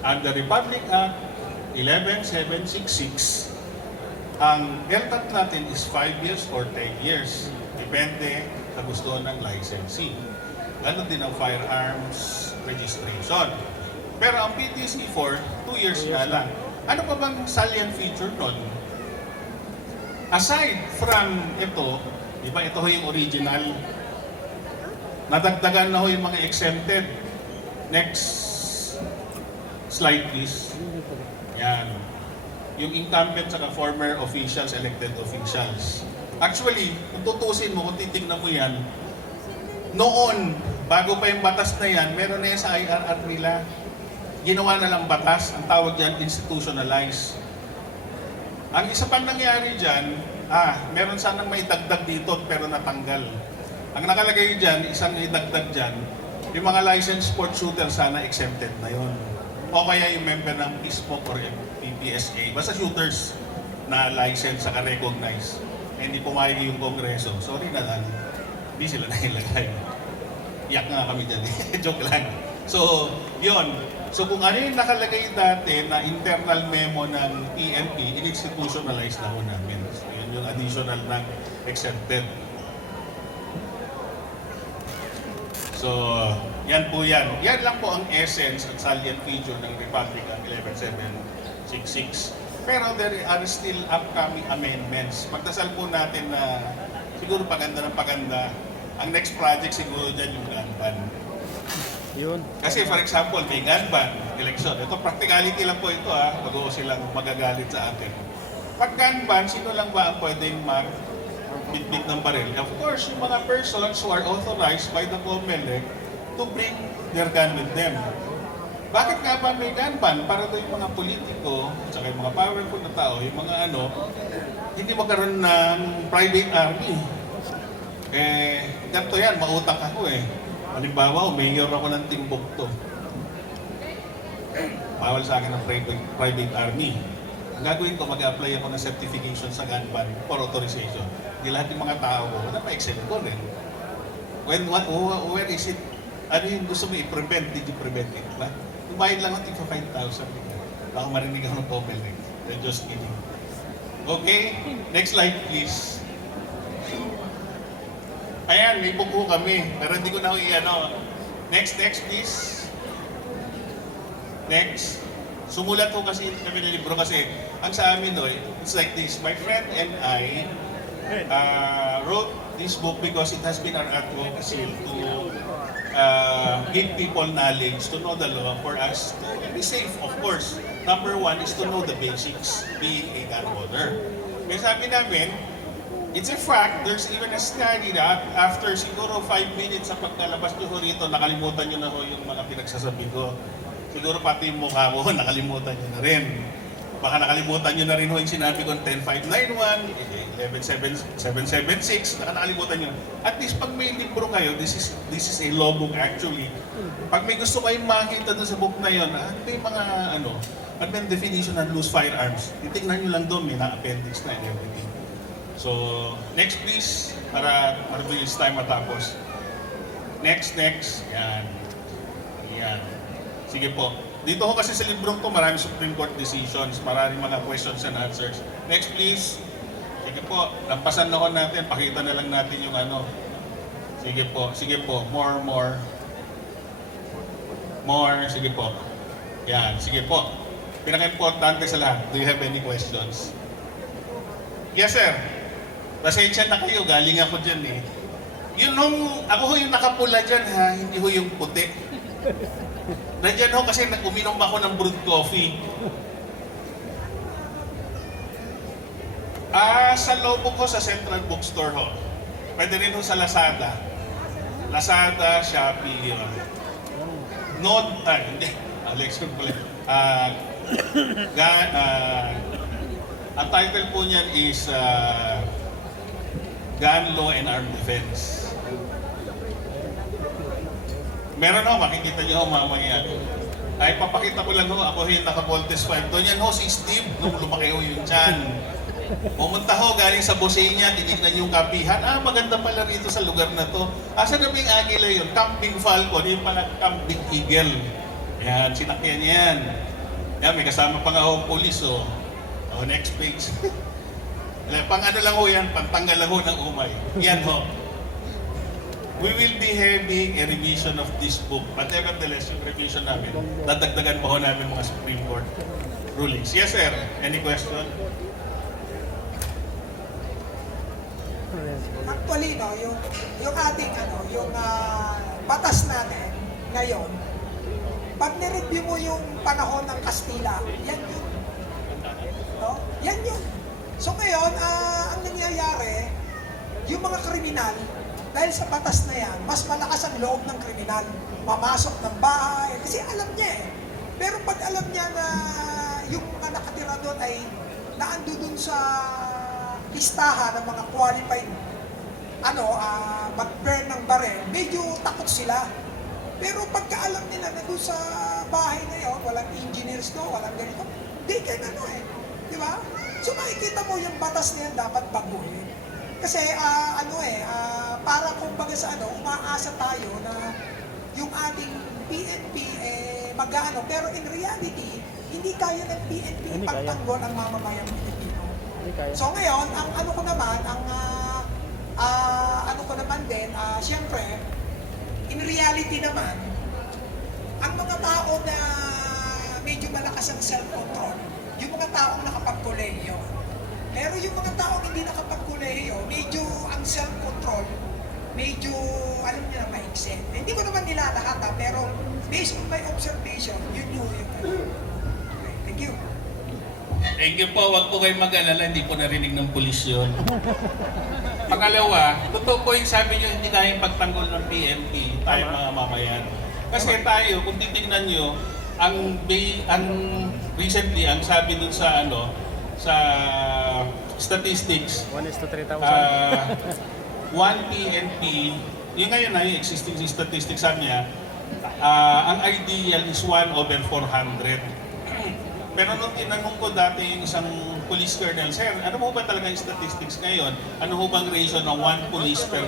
under Republic Act 11766, ang LTAP natin is 5 years or 10 years. Depende sa gusto ng licensee. Ganon din ang firearms registration. Pero ang PTC4, 2 years na lang. Ano pa bang salient feature nun? Aside from ito, di ba ito ho yung original, nadagdagan na ho yung mga exempted. Next slide please. Yan. Yung incumbent saka former officials, elected officials. Actually, kung tutusin mo, kung titignan mo yan, noon, bago pa yung batas na yan, meron na yan sa IRR nila. Ginawa na lang batas, ang tawag dyan, institutionalized. Ang isa pang nangyari dyan, meron sanang may dagdag dito pero natanggal. Ang nakalagay dyan, isang idagdag dyan, yung mga licensed sport shooter sana exempted na yon. O kaya yung member ng PSPOC or PPSA, basta shooters na license saka recognize. Hindi pumayag yung Kongreso. Sorry na lang, hindi sila nailagay. Iyak nga kami dyan. Joke lang. So, yun. So kung ano yung nakalagay dati na internal memo ng PNP, in-institutionalize na ho namin. So, yun yung additional ng exempted. So, yan po yan. Yan lang po ang essence at salient feature ng Republic Act 11766. Pero there are still upcoming amendments. Pagdasal po natin na siguro paganda ng paganda, ang next project siguro dyan yung gun ban. Yun. Kasi for example, may gun ban, election. Ito practicality lang po ito bago silang magagalit sa atin. Pag gun ban, sino lang ba ang pwedeng mag-bitbit ng baril? Of course, yung mga persons who are authorized by the COMELEC to bring their gun with them. Bakit nga ba may gun ban? Para daw yung mga politiko, at saka yung mga powerful na tao, yung mga hindi magkaroon ng private army. Ganito yan, mautang ako Halimbawa, mayor ako ng Timbuktu. Bawal sa akin ng private army. Ang gagawin ko, mag-apply ako ng certification sa gun ban for authorization. Hindi lahat ng mga tao ko, na-excel ko rin. Where is it? Ano yung gusto mo i-prevent? Did you prevent it? Ba? Tumayad lang natin for 5,000. Baka marinig ako ng COMELEC. They're just kidding. Okay? Next slide, please. Ayan, may buko kami. Pero hindi ko na i-ano. Next please. Next. Sumulat ko kasi kami ng libro kasi ang sa amin it's like this. My friend and I wrote this book because it has been our advocacy to give people knowledge, to know the law, for us to be safe, of course. Number one is to know the basics, being a gun holder. Kaya sabi namin, it's a fact, there's even a study that after siguro 5 minutes sa pagkalabas nyo rito, nakalimutan nyo na ho yung mga pinagsasabi ko. Siguro pati yung mukha mo, nakalimutan nyo na rin. Baka nakalimutan nyo na rin ho yung sinabi ko 10591, 11776, nakalimutan nyo. At least pag may libro kayo, this is a law book actually. Pag may gusto kayong makita doon sa book na yun, ano ba yung mga ano yung definition ng loose firearms? Titignan nyo lang doon, may na-appendix na and everything. So, next please, para mabilis tayo matapos. Next. Yan. Yan. Sige po. Dito ko kasi sa librong to, marami Supreme Court decisions, marami mga questions and answers. Next please. Sige po, lampasan na ko natin, pakita na lang natin yung ano. Sige po. More. Sige po. Yan, sige po. Pinaka-importante sa lahat, do you have any questions? Yes sir. Pasensya na kayo, galing ako dyan eh. Ako ho yung nakapula dyan ha, hindi ho yung puti. Nandiyan ho kasi uminom ako ng brewed coffee. Sa loob ko sa Central Bookstore ho. Pwede rin ho sa Lazada. Lazada, Shopee, yun. Hindi. Alex, pala. Ang title po niyan is Gun Law and Armed Defense. Meron ho, makikita niyo ho mamaya. Ay, papakita ko lang ho, ako yung naka-Voltes 5. Doon yan ho si Steve, nung lumaki ho yung tiyan. Pumunta ho, galing sa Bosenia, tinignan yung kapihan. Maganda pala rito sa lugar na to. Asa na bing agila yun? Camping Falcon, yung pala Camping Eagle. Yan, sinakyan yan. Yan, may kasama pa nga ho, police ho. Next page. Pang ano lang ho yan, pantanggal lang ho ng umay. Yan ho. We will be having a revision of this book, but nevertheless, yung revision namin, dadagdagan pa ho namin mga Supreme Court rulings. Yes, sir. Any question? Actually, no, yung ating batas natin ngayon, pag nireview mo yung panahon ng Kastila, yan yun. No? Yan yun. So ngayon, ang nangyayari, yung mga kriminal, dahil sa batas na yan, mas malakas ang loob ng kriminal. Mamasok ng bahay, kasi alam niya eh. Pero pag alam niya na yung mga nakatira doon ay naando doon sa listahan ng mga qualified mag-burn ng barel, medyo takot sila. Pero pagka alam nila na doon sa bahay na yun, walang engineers no, walang ganito, hindi kayo di ba? So makikita mo yung batas na yan dapat baguhin. Kasi para kumbaga sa umaasa tayo na yung ating PNP mag-ano, pero in reality, hindi kaya ng PNP ipagtanggol ang mamamayang Pilipino. So ngayon, ang siyempre, in reality naman, ang mga tao na medyo malakas ang self-control, yung mga taong nakapag-kolehiyo. Pero yung mga taong hindi nakapag-kolehiyo, medyo ang self-control, medyo, alam niyo na, maiksin. Hindi ko naman nilalahat pero based on my observation, yun yung. Okay, thank you. Thank you po. Huwag po kayong mag-alala, hindi po narinig ng pulis yun. Pangalawa, totoo po yung sabi nyo, hindi kayang pagtanggol ng PNP, tayo mga mamayan. Kasi tayo, kung titignan nyo, ang recently, ang sabi dun sa sa statistics, 1:3,000. 1 PNP, yung ngayon na yung existing statistics sabi niya, ang ideal is 1/400. Pero nung tinanong ko dati yung isang police colonel, sir, ano mo ba talaga yung statistics ngayon? Ano ho bang ratio ng 1 police per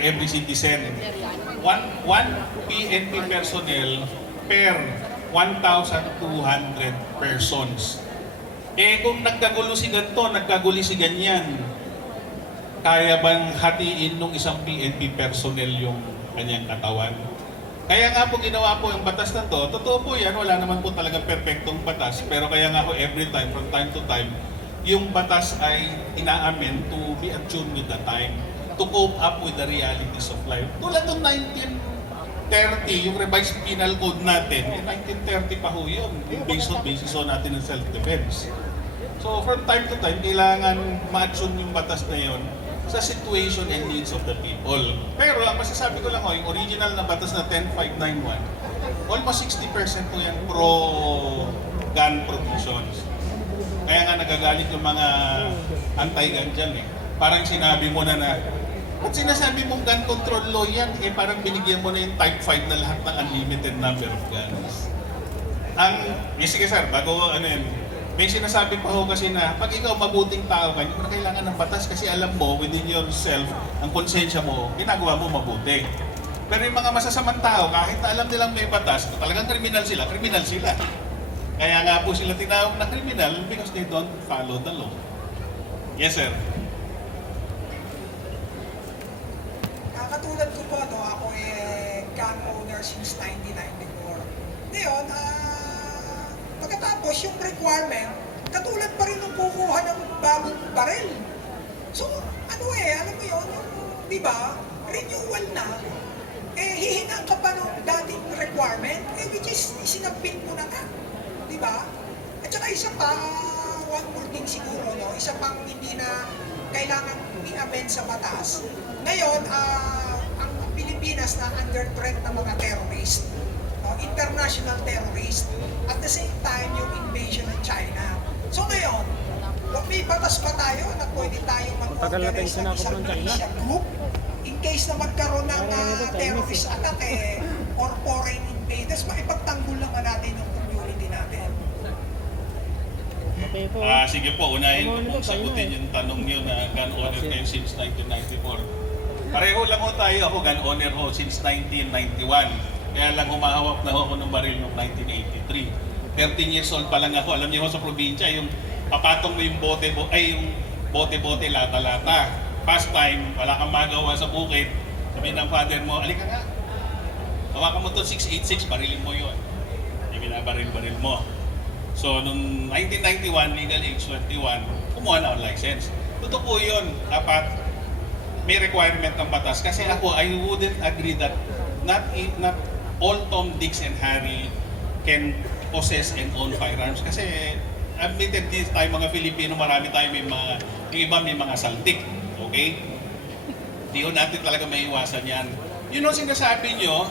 every citizen? 1 PNP personnel per 1,200 persons. Kung nagkagulo si ganito, nagkagulo si ganyan. kaya bang hatiin ng isang PNP personnel yung kanyang katawan? Kaya nga po ginawa po yung batas na to, totoo po yan, wala naman po talagang perfectong batas, pero kaya nga po every time, from time to time, yung batas ay ina-amend to be attuned with the time, to cope up with the realities of life. Tulad ng 1930, yung revised penal code natin, 1930 pa ho yun, yung basis on natin ng self-defense. So from time to time, kailangan ma-attune yung batas na yun sa situation and needs of the people. Pero ang masasabi ko lang ho, yung original na batas na 10591, almost 60% po yan pro-gun provisions. Kaya nga nagagalit yung mga anti-gun dyan eh. Parang sinabi mo na ba't sinasabi mong gun control law yan? Eh parang binigyan mo na yung type 5 na lahat ng unlimited number of guns. Sige sir, bago may sinasabi pa ho kasi na pag ikaw mabuting tao ka, hindi mo na kailangan ng batas kasi alam mo within yourself, ang konsensya mo, ginagawa mo mabuti. Pero yung mga masasamang tao, kahit na alam nilang may batas, talagang kriminal sila. Kaya nga po sila tinawag na kriminal because they don't follow the law. Yes sir. Katulad ko po, ako gun owner since 1994. Ngayon, pagkatapos yung requirement, katulad pa rin ng kukuha ng bagong baril. So, alam mo yun, di ba, renewal na, hihinang ka pa ng dating requirement, which is isinabit mo na ka, di ba? At saka isa pa, one more thing siguro, no? Isa pang hindi na kailangan i-amend sa batas. Ngayon, ang Pilipinas na under threat ng mga terrorist, international terrorist, at the same time yung invasion ng China. So ngayon, may batas pa tayo na pwede tayong mag-organize ng isang militia group in case na magkaroon ng terrorist attack or foreign invaders, maipagtanggol naman natin yung community natin. Sige po, unahin ko pong sagutin yung tanong niyo na gun owner kayo since 1994. Pareho lang ho tayo, ako gun owner ho since 1991. Kaya lang humahawak na ako ng baril noong 1983. 13 years old pa lang ako. Alam niyo ho sa probinsya, yung papatong mo yung bote-bote, lata-lata. Past time, wala kang magawa sa bukid. Sabi ng father mo, alika nga. Hawakan mo to 686, barilin mo yun. Yung binabaril-baril mo. So, noong 1991, legal age 21, kumuha na ang license. Totoo po yun. Dapat may requirement ng batas. Kasi ako, I wouldn't agree that not all Tom, Dicks, and Harry can possess and own firearms. Kasi admitted this tayo mga Filipino, marami tayo yung iba may mga saltik. Okay? Di ho natin talaga maiwasan yan. Yun ang sinasabi nyo,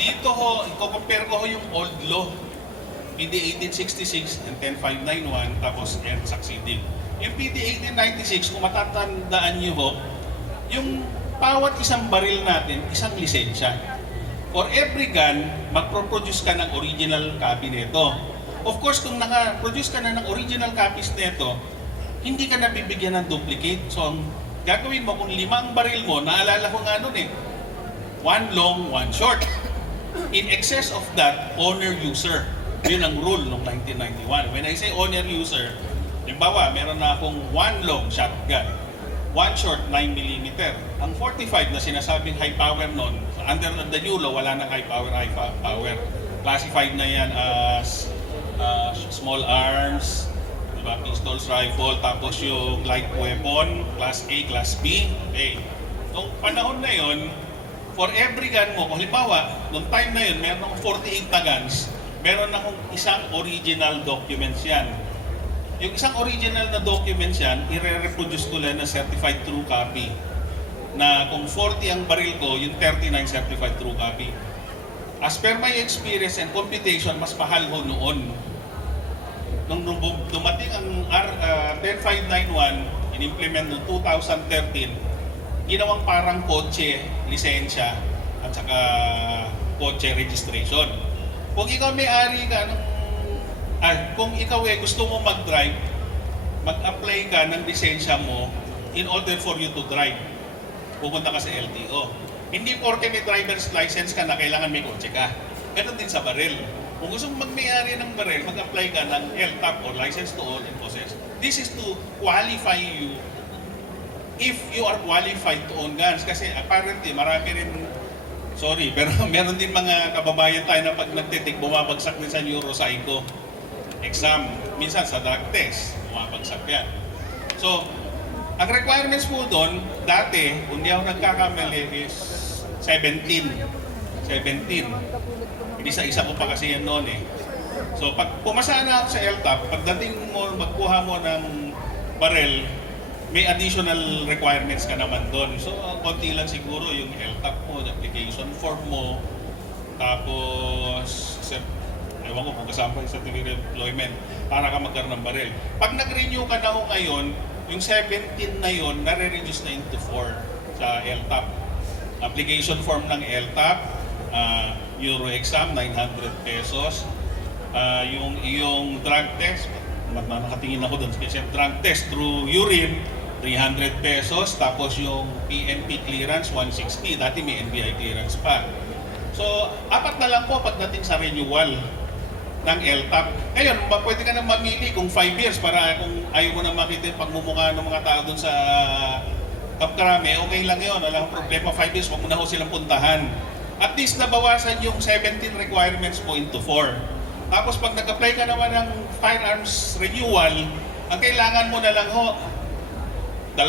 dito ho, i-compare ko ho yung old law. PD 1866 and 10591 tapos and succeeding. Yung PD 1896, kung matatandaan nyo ho, yung bawat isang baril natin, isang lisensya. For every gun, magproproduce ka ng original copy nito. Of course, kung naka-produce ka na ng original copies nito, hindi ka nabibigyan ng duplicate. So, ang gagawin mo, kung 5 ang baril mo, naalala ko nga nun 1 long, 1 short. In excess of that, owner-user. Yun ang rule noong 1991. When I say owner-user, halimbawa, meron na akong 1 long shotgun, 1 short 9mm. Ang 45 na sinasabing high power noon, under the new law, wala nang high power. Classified na yan as small arms, diba? Pistols, rifle, tapos yung light weapon, class A, class B. Okay. Noong panahon na yun, for every gun mo, kung halimbawa, noong time na yun, meron akong 48 na guns, meron akong isang original documents yan. Yung isang original na documents yan, i-reproduce ko lang na certified true copy. Na kung 40 ang baril ko, yung 39 certified true copy. As per my experience and computation, mas mahal ho noon. Nung dumating ang 10591, in-implement noong 2013, ginawang parang kotse, lisensya, at saka kotse registration. Kung ikaw may-ari ka kung ikaw gusto mo mag-drive, mag-apply ka ng lisensya mo in order for you to drive. Pupunta ka sa LTO. Hindi porke may driver's license ka na kailangan may kotse ka. Ganon din sa baril. Kung gusto mong mag-may-ari ng baril, mag-apply ka ng LTAP or license to own and possess. This is to qualify you if you are qualified to own guns. Kasi apparently, marami rin, sorry, pero meron din mga kababayan tayo na pag nagtitik, bumabagsak din sa neuropsycho exam. Minsan sa drug test, bumabagsak yan. So, ang requirements po doon, dati, kung di ako nagkakamali, is 17. 17. Isa-isa ko pa kasi yan noon eh. So, pag pumasa na ako sa LTAP, pagdating mo, magkuha mo ng barel, may additional requirements ka naman doon. So, konti lang siguro yung LTAP mo, the application form mo, tapos, ewan ko kung kasama yung certificate of employment para ka magkaroon ng barel. Pag nag-renew ka na ho ngayon, yung 17 na yun, nare-reduce na into 4 sa LTAP. Application form ng LTAP, Euro exam, 900 pesos. Yung iyong drug test, nakatingin ako doon, kasi drug test through urine, 300 pesos. Tapos yung PNP clearance, 160. Dati may NBI clearance pa. So, 4 na lang po pagdating sa renewal ng LTAP. Ngayon, pwede ka na mamili kung 5 years para kung ayaw mo na makita yung pagmumukha ng mga tao doon sa Camp Crame, okay lang yun. Walang problema, 5 years, wag mo na ho silang puntahan. At least nabawasan yung 17 requirements mo into 4. Tapos pag nag-apply ka naman ng firearms renewal, ang kailangan mo na lang ho, 2,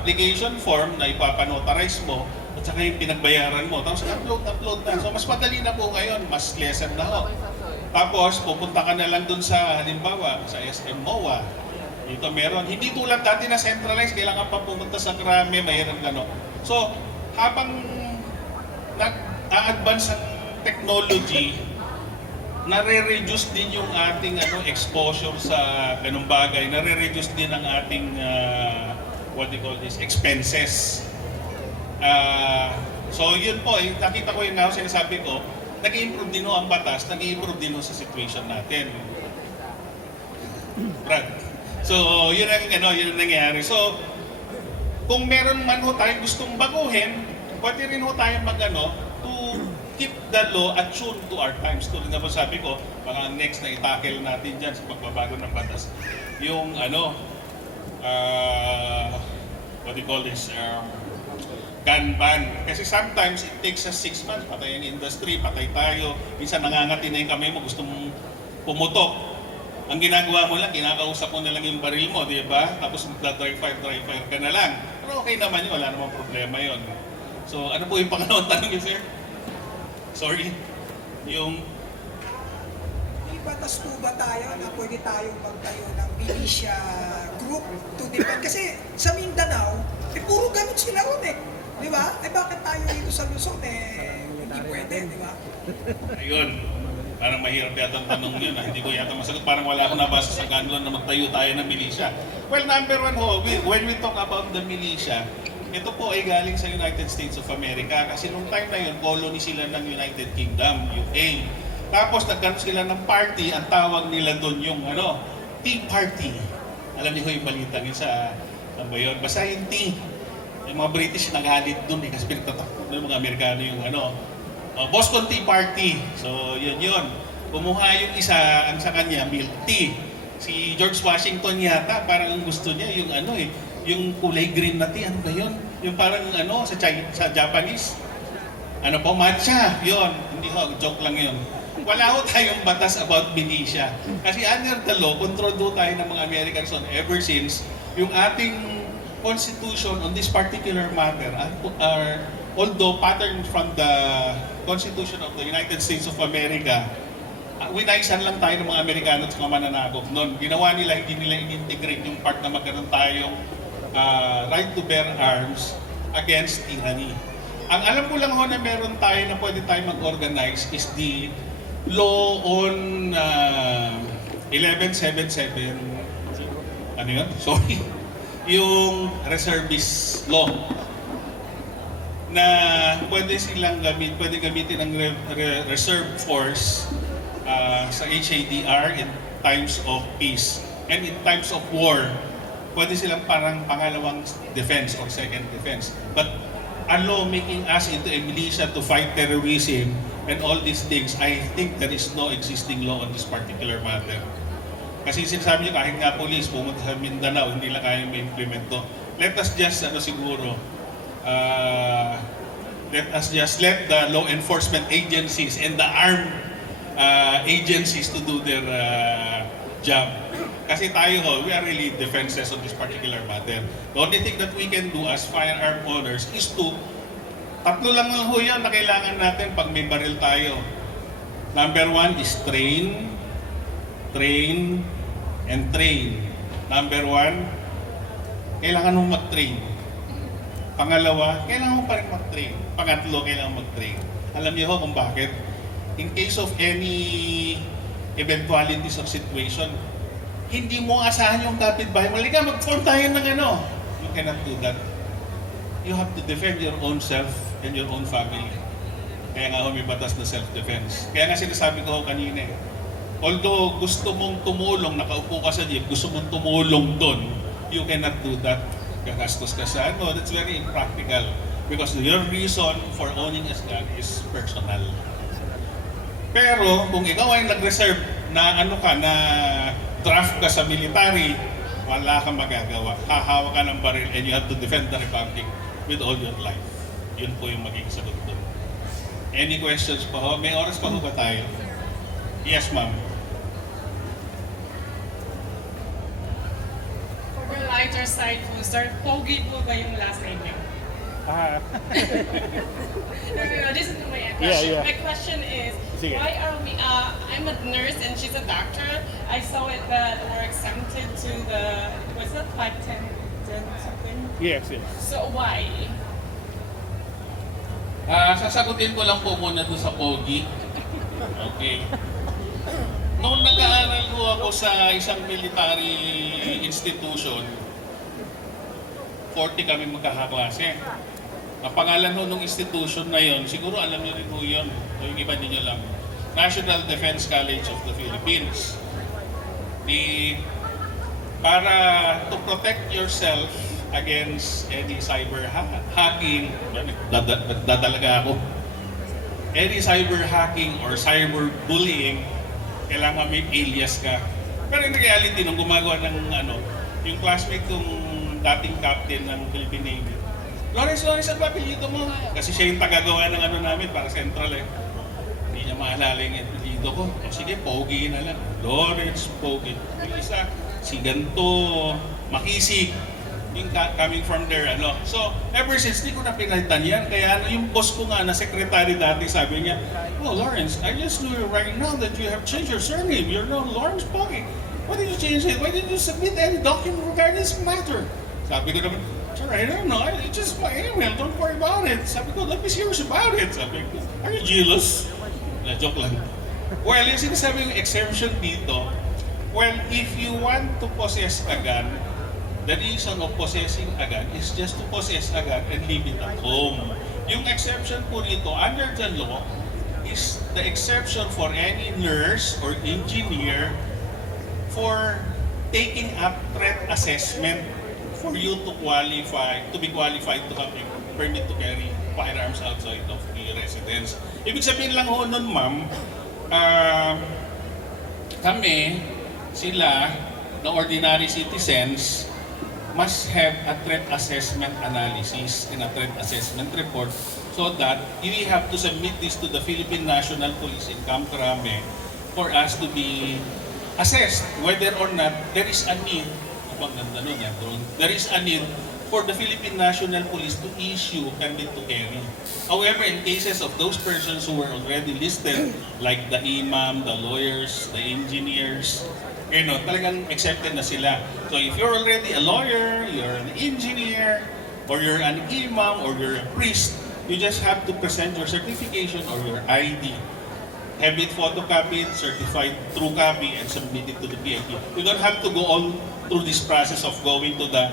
application form na ipapanotarize mo, at saka yung pinagbayaran mo. Tapos upload na. So mas madali na po ngayon, mas lesser na ho. Tapos pupunta ka na lang dun sa, halimbawa, sa SM MOA. Dito meron. Hindi tulad dati na centralized, kailangan pa pumunta sa Krame, mayroon ano. So, habang nag-a-advance ang technology, nare-reduce din yung ating exposure sa ganung bagay. Nare-reduce din ang ating what do you call this, expenses. So yun po, nakita ko yung sinasabi ko, nag-i-improve din ang batas, nag-i-improve din sa situation natin. Brad. So yun ang nangyayari. So kung meron man ho tayong gustong baguhin, pwede rin ho tayong to keep the law attuned to our times. Tulad na po sabi ko, baka next na itackle natin dyan sa pagbabago ng batas. Yung what do you call this, gun ban. Kasi sometimes it takes us 6 months, patay ang industry, patay tayo. Minsan nangangati na yung kamay mo, gusto mong pumutok. Ang ginagawa mo lang, kinakausap mo na lang yung baril mo, di ba? Tapos dry fire ka na lang. Pero okay naman yun, wala namang problema yun. So ano po yung pangalawang tanong yun, sir? Sorry? Yung May batas po ba tayo na pwede tayong magtayo ng militia group to defend? Kasi sa Mindanao, puro ganun sila ron eh. Di ba? Bakit tayo dito sa Luzon hindi pwede, di ba? ayun, parang mahirap yata ang tanong yun. Hindi ko yata masagot. Parang wala akong nabasa sa ganun na magtayo tayo ng militia. Well, number one ho, when we talk about the militia, ito po ay galing sa United States of America kasi nung time na yun, colony sila ng United Kingdom, UK. Tapos nagkaroon sila ng party, ang tawag nila doon yung Tea Party. Alam niyo yung balitang yun sa, ba yun? Basta yung tea. Yung mga British naghalit doon kasi pinagtatakot ng mga Amerikano yung Boston Tea Party. So yun. Kumuha yung isa, ang sa kanya, milk tea. Si George Washington yata, parang gusto niya yung yung kulay green na tea, ano ba yun? Yung parang sa Japanese. Matcha, yun. Hindi ho, joke lang yun. Wala ho tayong batas about militia. Kasi under the law, control do tayo ng mga Americans ever since yung ating constitution on this particular matter although patterned from the Constitution of the United States of America, winaisan lang tayo ng mga Amerikano at mga mananakop noon. Ginawa nila, hindi nila in-integrate yung part na magkaroon tayong right to bear arms against tyranny. Ang alam ko lang ho na meron tayo na pwede tayo mag-organize is the law on 1177, Sorry. Yung reservist law na pwede gamitin ng reserve force sa HADR in times of peace. And in times of war, pwede silang parang pangalawang defense or second defense. But a law making us into a militia to fight terrorism and all these things, I think there is no existing law on this particular matter. Kasi sinasabi niyo kahit nga police pumunta sa Mindanao, hindi lang kaya ma-implement to. let us just, siguro, let the law enforcement agencies and the armed agencies to do their job. Kasi tayo we are really defenseless on this particular matter. The only thing that we can do as firearm owners is to, tatlo lang ho yan na kailangan natin pag may baril tayo. Number 1 is train, train, and train. Number 1, kailangan mong mag-train. Pangalawa, kailangan mo pa rin mag-train. Pangatlo, kailangan mag-train. Alam niyo ho kung bakit? In case of any eventualities of situation, hindi mo asahan yung kapitbahay mo. Liga, mag-form tayo ng ano. You cannot do that. You have to defend your own self and your own family. Kaya nga may batas na self-defense. Kaya nga sinasabi ko kanina although gusto mong tumulong, nakaupo ka sa jeep, gusto mong tumulong doon, you cannot do that. Gagastos ka sa ano, that's very impractical. Because your reason for owning a gun is personal. Pero kung ikaw ay nag-reserve na na draft ka sa military, wala kang magagawa. Hahawa ka ng baril and you have to defend the republic with all your life. Yun po yung magiging sagot doon. Any questions pa ho? May oras pa ho ba tayo? Yes, ma'am. For the lighter side po, sir, pogi po ba yung last name niyo? No, this is my question. Yeah. My question is, Sige. why are we, I'm a nurse and she's a doctor. I saw it that we're exempted to the, what's that, 510 something? Yes. So why? Sasagutin ko lang po muna doon sa pogi. Okay. Noong nag-aaral ko ako sa isang military institution, 40 kami magkakaklase. Ang pangalan ho nung institution na yon, siguro alam niyo rin ho yun, o yung iba niyo lang, National Defense College of the Philippines. Para to protect yourself against any cyber hacking, dadalaga ako, any cyber hacking or cyber bullying, kailangan may alias ka. Pero in reality, nung gumagawa ng yung classmate kong dating captain ng Philippine Navy, Lawrence, ang papilito mo. Kasi siya yung tagagawa ng namin para central Hindi niya maalala yung apelyido ko. O sige, Pogi na lang. Lawrence Pogi. Yung isa, si Ganto, Makisig. Yung coming from there, So, ever since, di ko na pinalitan yan. Kaya yung boss ko nga na secretary dati, sabi niya, oh, Lawrence, I just knew right now that you have changed your surname. You're now Lawrence Pogi. Why did you change it? Why didn't you submit any document regarding this matter? Sabi ko naman, sir, I don't know. It's just my email. Don't worry about it. Sabi ko, let me serious about it. Sabi ko, are you jealous? Joke lang. Well, yung sinasabi yung exemption dito, well, if you want to possess a gun, the reason of possessing a gun is just to possess a gun and leave it at home. Yung exception po dito, under the law, is the exception for any nurse or engineer for taking up threat assessment for you to be qualified to have a permit to carry firearms outside of the residence. Ibig sabihin lang ho nun, ma'am, kami, sila, the ordinary citizens, must have a threat assessment analysis and a threat assessment report so that we have to submit this to the Philippine National Police in Camp Crame for us to be assessed whether or not there is a need, there is a need for the Philippine National Police to issue permit to carry. However, in cases of those persons who were already listed, like the imam, the lawyers, the engineers, talagang accepted na sila. So if you're already a lawyer, you're an engineer, or you're an imam, or you're a priest, you just have to present your certification or your ID. Have it photocopied, certified true copy, and submit it to the PNP. You don't have to go all through this process of going to the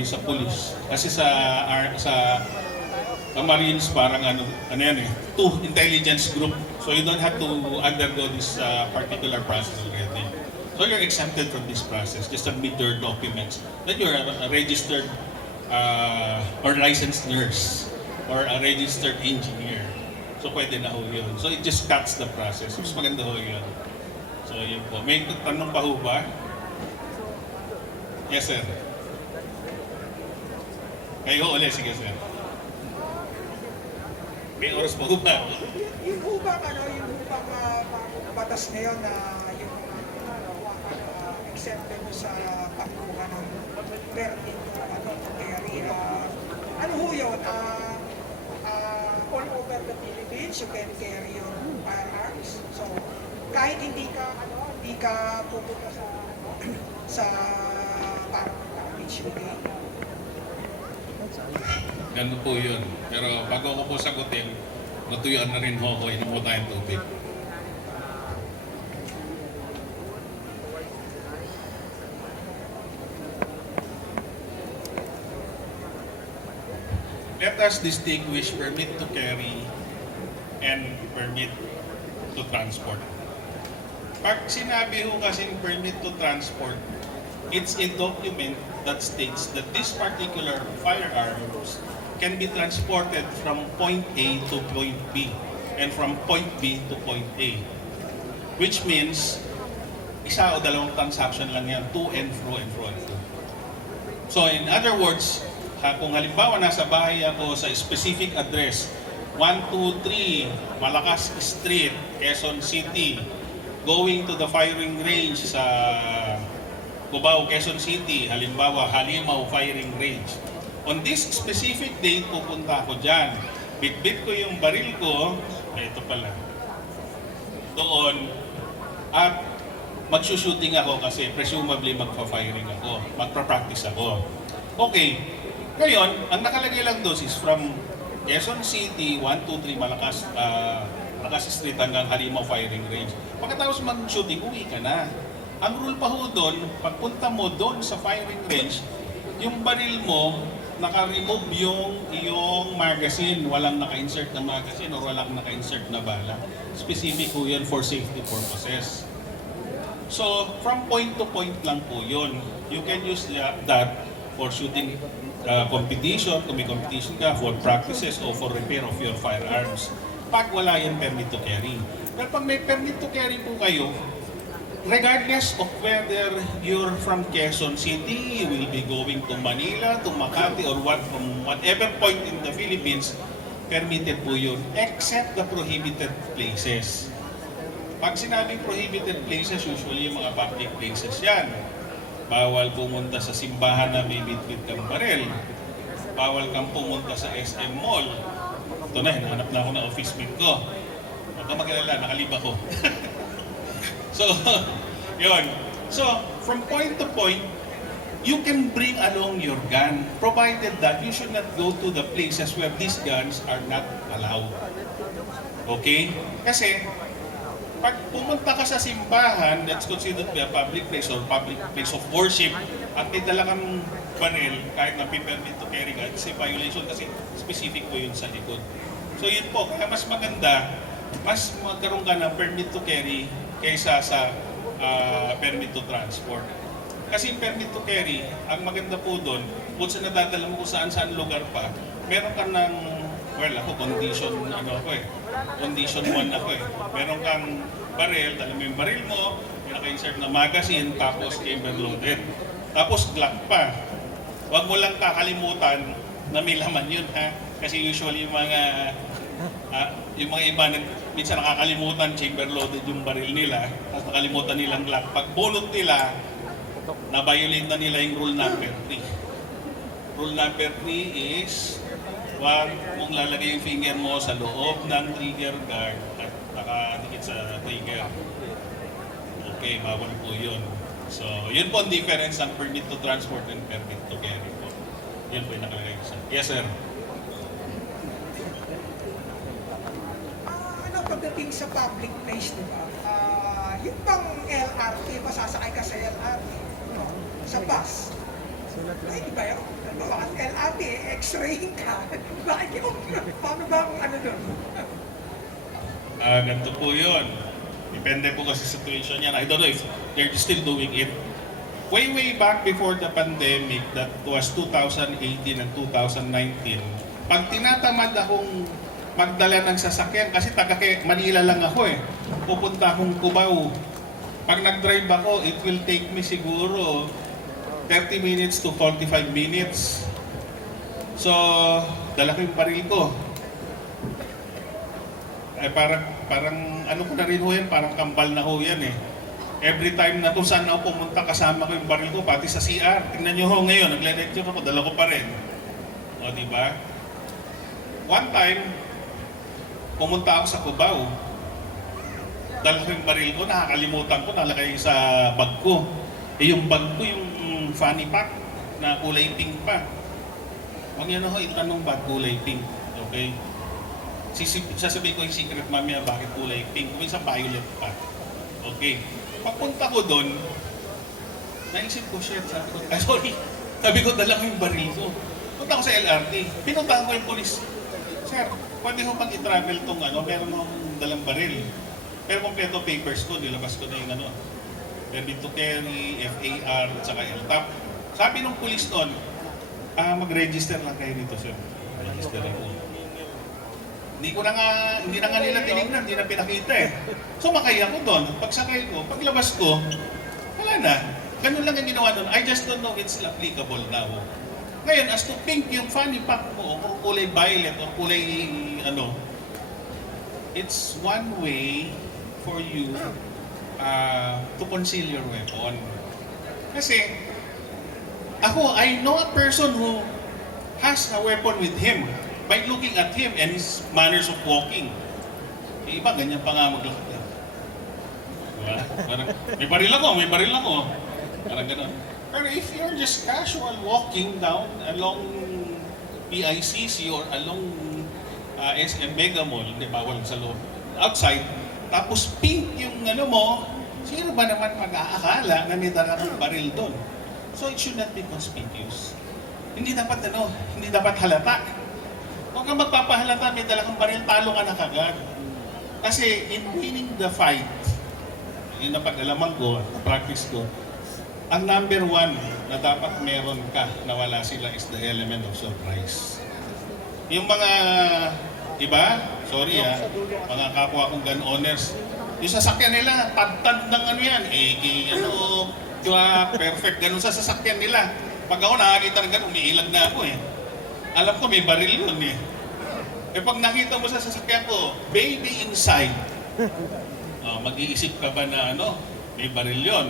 sa police. Kasi sa Marines parang two intelligence group. So you don't have to undergo this particular process already. So you're exempted from this process. Just submit your documents that you're a registered or licensed nurse or a registered engineer. So pwede na ho yun. So it just cuts the process. Mas maganda ho yun. So yun po. May tanong pa ho ba? Yes, sir. Kayo ulit, sige, sir. May oras po ba? Yung upang batas ngayon na yung exempted mo sa pagkuha ng permit carry, ano ho yun? All over the Philippines, you can carry your firearms. So, kahit hindi ka pupunta sa parang beach day. Ganun po yun. Pero bago ko po sagutin, natuyuan na rin ho ko, inom po tayong tubig. Let us distinguish permit to carry and permit to transport. Pag sinabi ho kasing permit to transport, it's a document that states that this particular firearms can be transported from point A to point B and from point B to point A. Which means, isa o dalawang transaction lang yan, to and fro and fro and fro. So in other words, kung halimbawa nasa bahay ako sa specific address, 123 Malakas Street, Quezon City, going to the firing range sa Cubao, Quezon City, halimbawa Halimaw Firing Range. On this specific date, pupunta ako dyan. Bitbit ko yung baril ko, ito pala, doon, at magsushooting ako kasi presumably magpa-firing ako, magpa-practice ako. Okay, ngayon, ang nakalagay lang doon is from Quezon City, 123 Malakas Street hanggang Halimaw Firing Range. Pagkatapos mag-shooting, uwi ka na. Ang rule pa ho doon, pagpunta mo doon sa firing range, yung baril mo, naka-remove yung iyong magazine, walang naka-insert na magazine or walang naka-insert na bala. Specific ho yan for safety purposes. So, from point to point lang po yun. You can use that for shooting competition, kung may competition ka, for practices o for repair of your firearms. Pag wala yan, permit to carry. Pero pag may permit to carry po kayo, regardless of whether you're from Quezon City, you will be going to Manila, to Makati, or from whatever point in the Philippines, permitted po yun, except the prohibited places. Pag sinabing prohibited places, usually yung mga public places yan. Bawal pumunta sa simbahan na may bitbit kang baril. Bawal kang pumunta sa SM Mall. Ito na, hinahanap na ako ng office mate ko. Huwag ka mag-alala, nakalib ako. So, yun. So, from point to point, you can bring along your gun, provided that you should not go to the places where these guns are not allowed. Okay? Kasi, pag pumunta ka sa simbahan, that's considered to be a public place or public place of worship, at may dala kang baril, kahit na permit to carry ka, it's a violation kasi specific po yun sa likod. So yun po, kaya mas maganda, mas magkaroon ka ng permit to carry kaysa sa permit to transport. Kasi yung permit to carry, ang maganda po doon, kung sa nadadala mo kung saan-saan lugar pa, meron ka ng, well, ako, condition 1 ako eh. Meron kang baril, tala mo yung baril mo, may naka-insert na magazine, tapos chamber loaded. Tapos Glock pa. Huwag mo lang kakalimutan na may laman yun ha. Kasi usually yung mga iba minsan nakakalimutan chamber loaded yung baril nila, tapos nakalimutan nilang Glock. Pag bunot nila, na-violate na nila yung rule number 3. Rule number 3 is huwag mong lalagay yung finger mo sa loob ng trigger guard at nakadikit sa trigger. Okay, bawal po yun. So, yun po ang difference ng permit to transport and permit to carry po. Yun po yung nakalagay ko sa. Yes, sir. Pagdating sa public place, di ba? Yung bang LRT, masasakay ka sa LRT, no? Sa bus. Ay, di ba yun? Bakit LRT, x-raying ka? Bakit yun? Paano ba kung ano doon? Ganito po yun. Depende po kasi sa situation yan. I don't know if they're still doing it. Way back before the pandemic, that was 2018 and 2019, pag tinatamad akong magdala ng sasakyan, kasi taga Manila lang ako eh, pupunta akong Cubao. Pag nag-drive ako, it will take me siguro 30 minutes to 45 minutes. So, dala ko yung baril ko. Ay parang ano ko na rin ho yan, parang kambal na ho yan eh. Every time na kung saan ako pumunta, kasama ko yung baril ko, pati sa CR. Tingnan nyo ho ngayon, nagle-lecture ako, dala ko pa rin. O, di ba? One time, pumunta ako sa Cubao. Dala ko yung baril ko, nakakalimutan ko, nalagay sa bag ko. Eh, yung bag ko, yung funny pack na kulay pink pa. Huwag yan ho, itanong ba't kulay pink. Okay? Sasabihin ko yung secret mamaya bakit kulay pink. Minsan violet pa. Okay. Pagpunta ko doon, naisip ko, shit, sabi ko, dala ko yung baril ko. Punta ko sa LRT, pinuntahan ko yung polis. Sir, pwede ko pag i-travel tong meron akong dalang baril. Pero kompleto papers ko, nilabas ko na yung permit to carry, FAR, at saka LTAP. Sabi nung polis doon, mag-register lang kayo dito, sir. Register ako. Hindi na nga nila tinignan, hindi na pinakita eh. Sumakay ako doon. Pagsakay ko, paglabas ko, wala na. Ganun lang ang ginawa doon. I just don't know if it's applicable now. Ngayon, as to pink yung funny pack mo, o kulay violet, o kulay it's one way for you to conceal your weapon. Kasi, I know a person who has a weapon with him by looking at him and his manners of walking. Yung iba, ganyan pa nga maglakad. Diba? Parang, may baril ako. Parang gano'n. Pero if you're just casual walking down along PICC or along SM Mega Mall, hindi bawal sa loob, outside, tapos pink yung mo, sino ba naman mag-aakala na may dala ng baril doon? So it should not be conspicuous. Hindi dapat halata. Huwag kang magpapahalata, may dala kang baril, talo ka na kagad. Kasi in winning the fight, yun na pag-alaman ko, practice ko, ang number one na dapat meron ka na wala sila is the element of surprise. Yung mga iba, sorry mga kapwa kong gun owners, yung sasakyan nila, tad-tad ng yan, perfect, ganun sa sasakyan nila. Pag ako nakakita ng ganun, umiilag na ako eh. Alam ko may baril yun eh. Eh pag nakita mo sa sasakyan ko, baby inside, mag-iisip ka ba na may baril yun?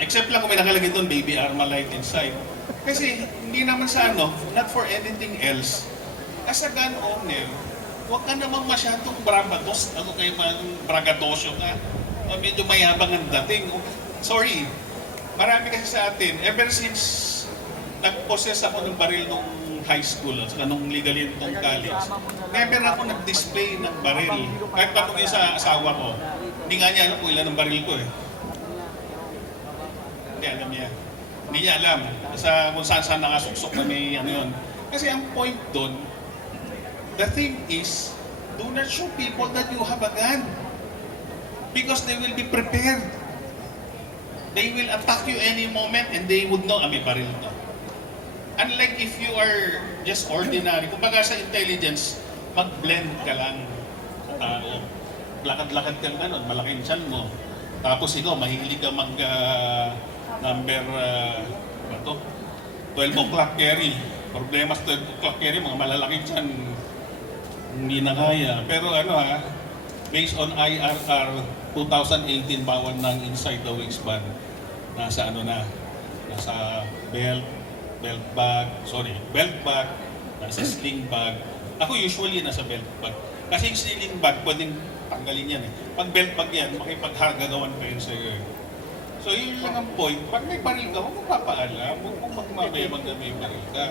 Except lang kung may nakalagay doon, baby Armalite inside. Kasi hindi naman sa not for anything else. As a gun owner, huwag ka naman masyadong bragados, bragadosyo ka. Medyo mayabang ang dating. Sorry, marami kasi sa atin, ever since nag-possess ako ng baril nung high school at saka nung legally nung college, never ako nag-display ng baril. Kahit tanong niya sa asawa ko, hindi nga niya alam kung ilan ang baril ko eh. Hindi alam niya. Hindi niya alam kung saan nakasuksok na may yun. Kasi ang point doon, the thing is, do not show people that you have a gun. Because they will be prepared. They will attack you any moment and they would know, may baril to. Unlike if you are just ordinary, kumbaga sa intelligence, mag-blend ka lang sa tao. Lakad-lakad ka gano'n, malaking tiyan mo. Tapos ikaw, mahilig ka number 12 o'clock carry. Problema sa 12 o'clock carry, mga malalaking tiyan, hindi na kaya. Pero based on IRR 2018, bawal ng inside the waistband. Nasa nasa belt bag, nasa sling bag. Ako usually nasa belt bag. Kasi yung sling bag, pwedeng tanggalin yan eh. Pag belt bag yan, makipaghagagawan pa yun sa'yo. So yun lang ang point. Pag may baril ka, huwag mong papaalam, huwag mong magmamayabang na may baril ka.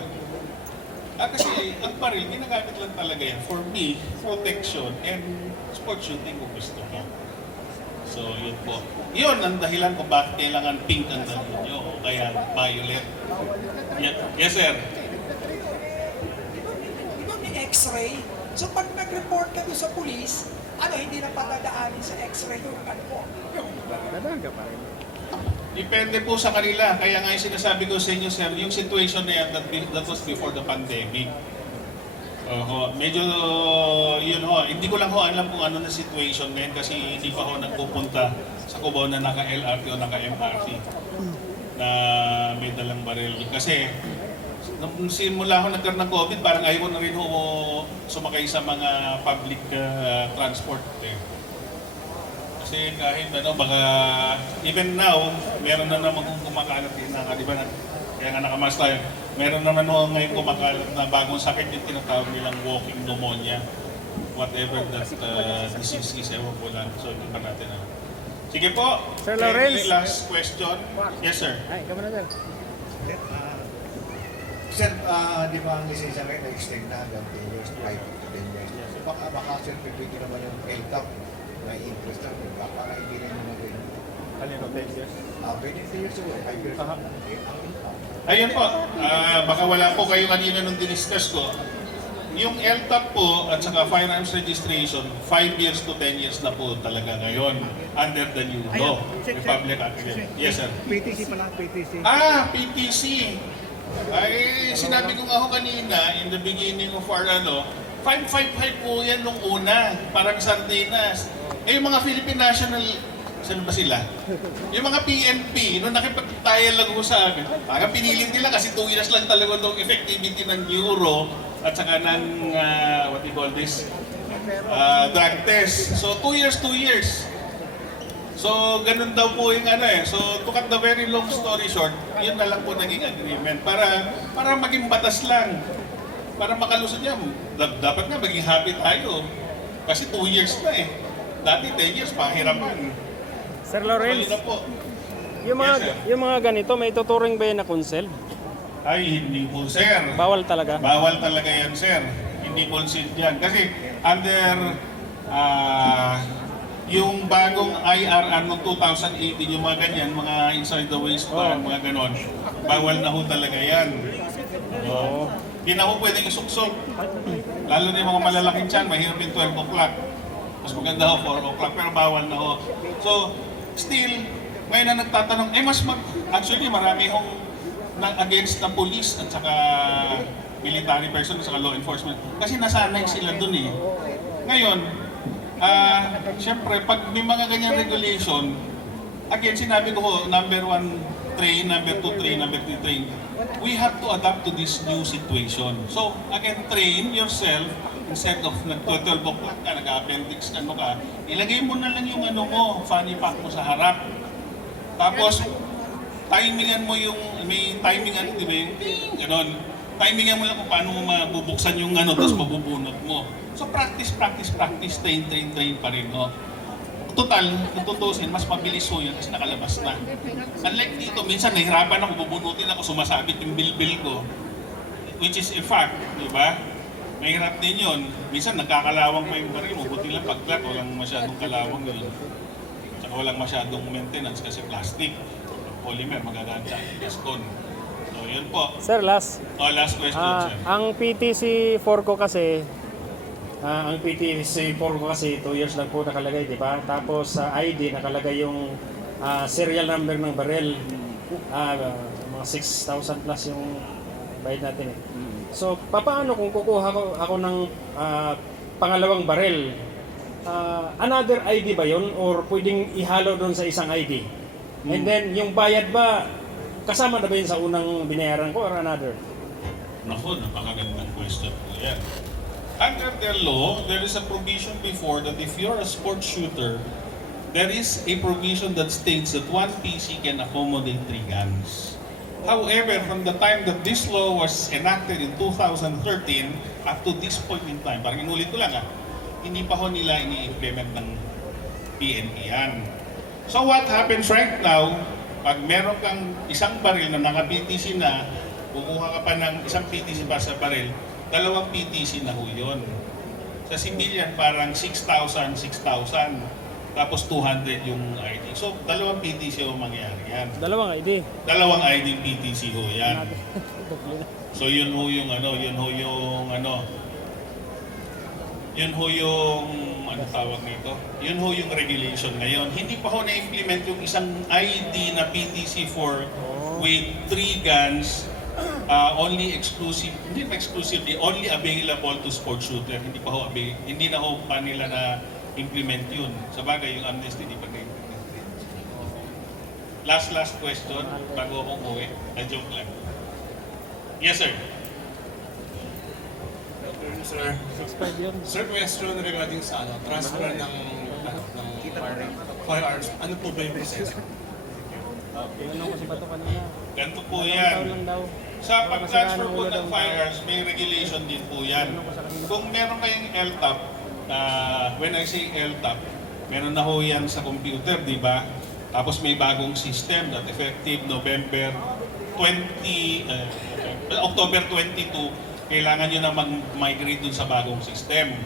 Kasi ang baril, ginagamit lang talaga yan for me, protection, and sport shooting kung gusto ko. So yun po. Yun ang dahilan kung bakit kailangan pink ang dalo nyo o kaya violet. Yes, sir. Di ba may x-ray? So pag nag-report ka doon sa police, hindi na patadaanin sa x-ray yung po. Nadaga pa rin. Depende po sa kanila. Kaya nga yung sinasabi ko sa inyo, sir, yung situation na yan, that was before the pandemic. Medyo yun hindi ko lang alam kung ano na situation ngayon kasi hindi pa nagpupunta sa Cubao na naka-LRT o naka-MRT. na may dalang baril. Kasi nung simula ako nagkaroon ng COVID, parang ayaw ko na rin ako sumakay sa mga public transport. Eh. Kasi kahit ano, baka even now, meron na naman kung kumakalat din na, di ba? Kaya nga nakamask tayo. Meron naman ngayon kumakalat na bagong sakit yung tinatawag nilang walking pneumonia. Whatever that disease is, ewan ko lang. So, hindi pa natin alam. Sige po. Sir Okay, Lawrence. last question. Yes, sir. Ay, ikaw na sir. Sir, di ba ang lisensya ngayon na-extend na hanggang 10 years, 5 to 10 years. Baka sir, pipili naman yung LTAP na interest na, baka hindi rin naman rin. Kanino, 10 years? Pwede 10 years ago, 5 years. Aha. Ayun po. Baka wala po kayo kanina nung diniscuss ko. Yung LTAP po at saka firearms registration, 5 years to 10 years na po talaga ngayon under the new law. Republic Act. Yes, sir. PTC pala, PTC. PTC. Ay, sinabi ko nga ho kanina, in the beginning of our 555 po yan nung una, parang sardinas. Eh, yung mga Philippine National, saan ba sila? Yung mga PNP, nung nakipagtayan lang ho sa amin, parang pinilit nila kasi 2 years lang talaga itong effectivity ng Euro at saka ng, what do you call this, drug test. So, 2 years. So, ganun daw po yung So, to cut the very long story short, yun na lang po naging agreement para maging batas lang. Para makalusot niya. Dapat nga maging happy tayo. Kasi 2 years na eh. Dati 10 years, pahirapan. Sir So, Lawrence, yun na po. yung mga, Yes, sir. yung mga ganito, may tuturing ba yun na consent? Ay, hindi po, sir. Bawal talaga? Bawal talaga yan, sir. Hindi consent yan. Kasi under yung bagong IRR noong 2018, yung mga ganyan, mga inside the waistband, mga ganon, bawal na ho talaga yan. Oo. Hindi na ho pwedeng isuksok. Lalo na yung mga malalaking tiyan, mahirap yung 12 o'clock. Mas maganda ho, 4 o'clock, pero bawal na ho. So, still, ngayon na nagtatanong, actually marami hong against the police at saka military person at saka law enforcement. Kasi nasanay sila dun eh. Ngayon, siyempre, pag may mga ganyan regulation, again, sinabi ko ho, number 1, train, number 2, train, number 3, train. We have to adapt to this new situation. So, again, train yourself instead of nag-12 o'clock ka, nag-appendix, ilagay mo na lang yung fanny pack mo sa harap. Tapos, timingan mo yung, may timing di ba yung ting, ganon. Timingan mo lang kung paano mo mabubuksan yung tapos mabubunot mo. So practice, train pa rin, no? Total, kung tutusin, mas mabilis ho yun kasi nakalabas na. Unlike dito, minsan nahihirapan ako, bubunutin ako, sumasabit yung bilbil ko. Which is a fact, di ba? Mahirap din yun. Minsan nagkakalawang pa yung baril mo, buti lang pagkat, walang masyadong kalawang yun. Tsaka walang masyadong maintenance kasi plastic. Polymer, magaganda, gaston. So, yun po. Sir, last. Last question, sir. Ang PTC4 ko kasi, 2 years lang po nakalagay, di ba? Tapos sa ID nakalagay yung serial number ng barrel. Mga 6,000 plus yung bayad natin eh. So, paano kung kukuha ako ng pangalawang barrel? Another ID ba yun? Or pwedeng ihalo doon sa isang ID? And then, yung bayad ba, kasama na ba yun sa unang binayaran ko or another? Naku, napakagandang question po yan. Under the law, there is a provision before that if you're a sports shooter, there is a provision that states that one PC can accommodate 3 guns. However, from the time that this law was enacted in 2013 up to this point in time, parang inulit ko lang hindi pa ho nila ini-implement ng PNP yan. So what happens right now, pag meron kang isang baril na naka-PTC na, kukuha ka pa ng isang PTC para sa baril, 2 PTC na ho yun. Sa civilian, parang 6,000. Tapos 200 yung ID. So, 2 PTC ho mangyayari yan. Dalawang ID. 2 ID PTC ho yan. So, yun ho yung tawag nito? Yun ho yung regulation ngayon. Hindi pa ho na-implement yung isang ID na PTC4 with 3 guns, only exclusively, only available to sports shooter. Hindi na ho pa nila na implement yun. Sa bagay, yung amnesty, di pa na-implement. Last question bago akong uwi. Joke lang. Yes, sir. Sir, 6.5 yun. sir, question regarding sa transfer ng firearms. Ano po ba yung proseso? Tinanong ko si Bato kanina. Ganito po Taon yan. lang daw. Sa pag-transfer po ng firearms, may regulation din po yan. Kung meron kayong LTAP, when I say LTAP, meron na ho yan sa computer, di ba? Tapos may bagong system that effective October 22, kailangan nyo na mag-migrate dun sa bagong system.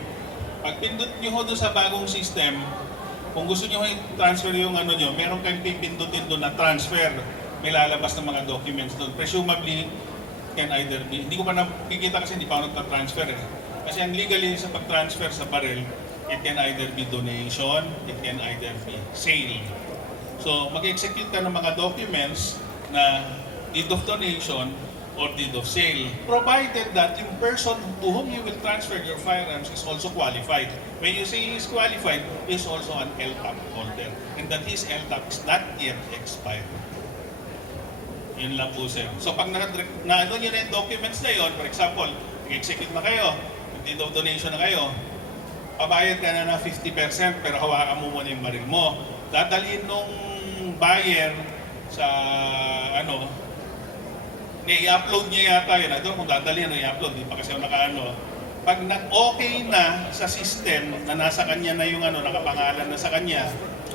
Pag pindot nyo ho dun sa bagong system, kung gusto nyo i-transfer yung ano nyo, meron kayong pipindutin dun na transfer. May lalabas ng mga documents dun. Presumably, can either be, hindi ko pa nakikita kasi hindi pa ako nagka-transfer eh. Kasi ang legally sa pag-transfer sa barrel, it can either be donation, it can either be sale. So, mag-execute ka ng mga documents na deed of donation or deed of sale, provided that yung person to whom you will transfer your firearms is also qualified. When you say he is qualified, he is also an LTAP holder, and that his LTAP is not yet expired. Yun lang po, sir. So pag ano nyo na yung documents na yun, for example, nag-execute na kayo, deed of donation na kayo, pabayad ka na ng 50% pero hawakan mo muna yung baril mo. Dadalhin nung buyer sa ano, i-upload niya yata yun. Ito kung dadalhin o i-upload, di pa kasi ako nakaano. Pag okay na sa system na nasa kanya na yung ano, nakapangalan na sa kanya,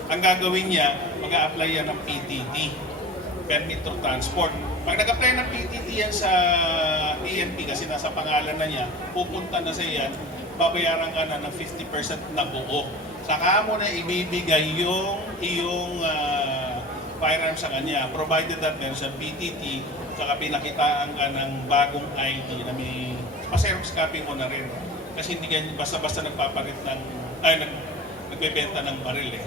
ang gagawin niya, mag-a-apply yan ng PTT, Permit to Transport. Pag nag-apply ng PTT yan sa PNP kasi nasa pangalan na niya, pupunta na sa yan, babayaran ka na ng 50% na buo. Saka mo na ibibigay yung iyong firearm sa kanya, provided that meron sa PTT, saka pinakitaan ka ng bagong ID na may pa-xerox copy mo na rin. Kasi hindi ganyan basta-basta nagpapalit ng, nagbebenta ng baril eh.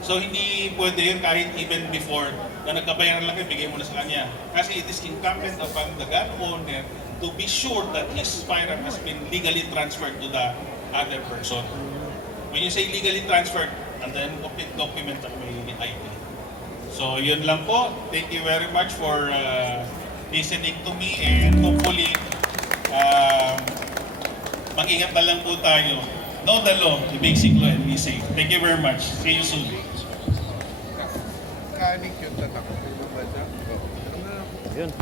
So hindi pwede yun kahit even before na nagkabayaran lang kayo, bigay mo na sa kanya. Kasi it is incumbent upon the gun owner to be sure that his firearm has been legally transferred to the other person. When you say legally transferred, and then complete document at may ID. So yun lang po. Thank you very much for listening to me, and hopefully mag-ingat na lang po tayo. Know the law, the basic law, and be safe. Thank you very much. See you soon. Kanik yung tatak. Yun.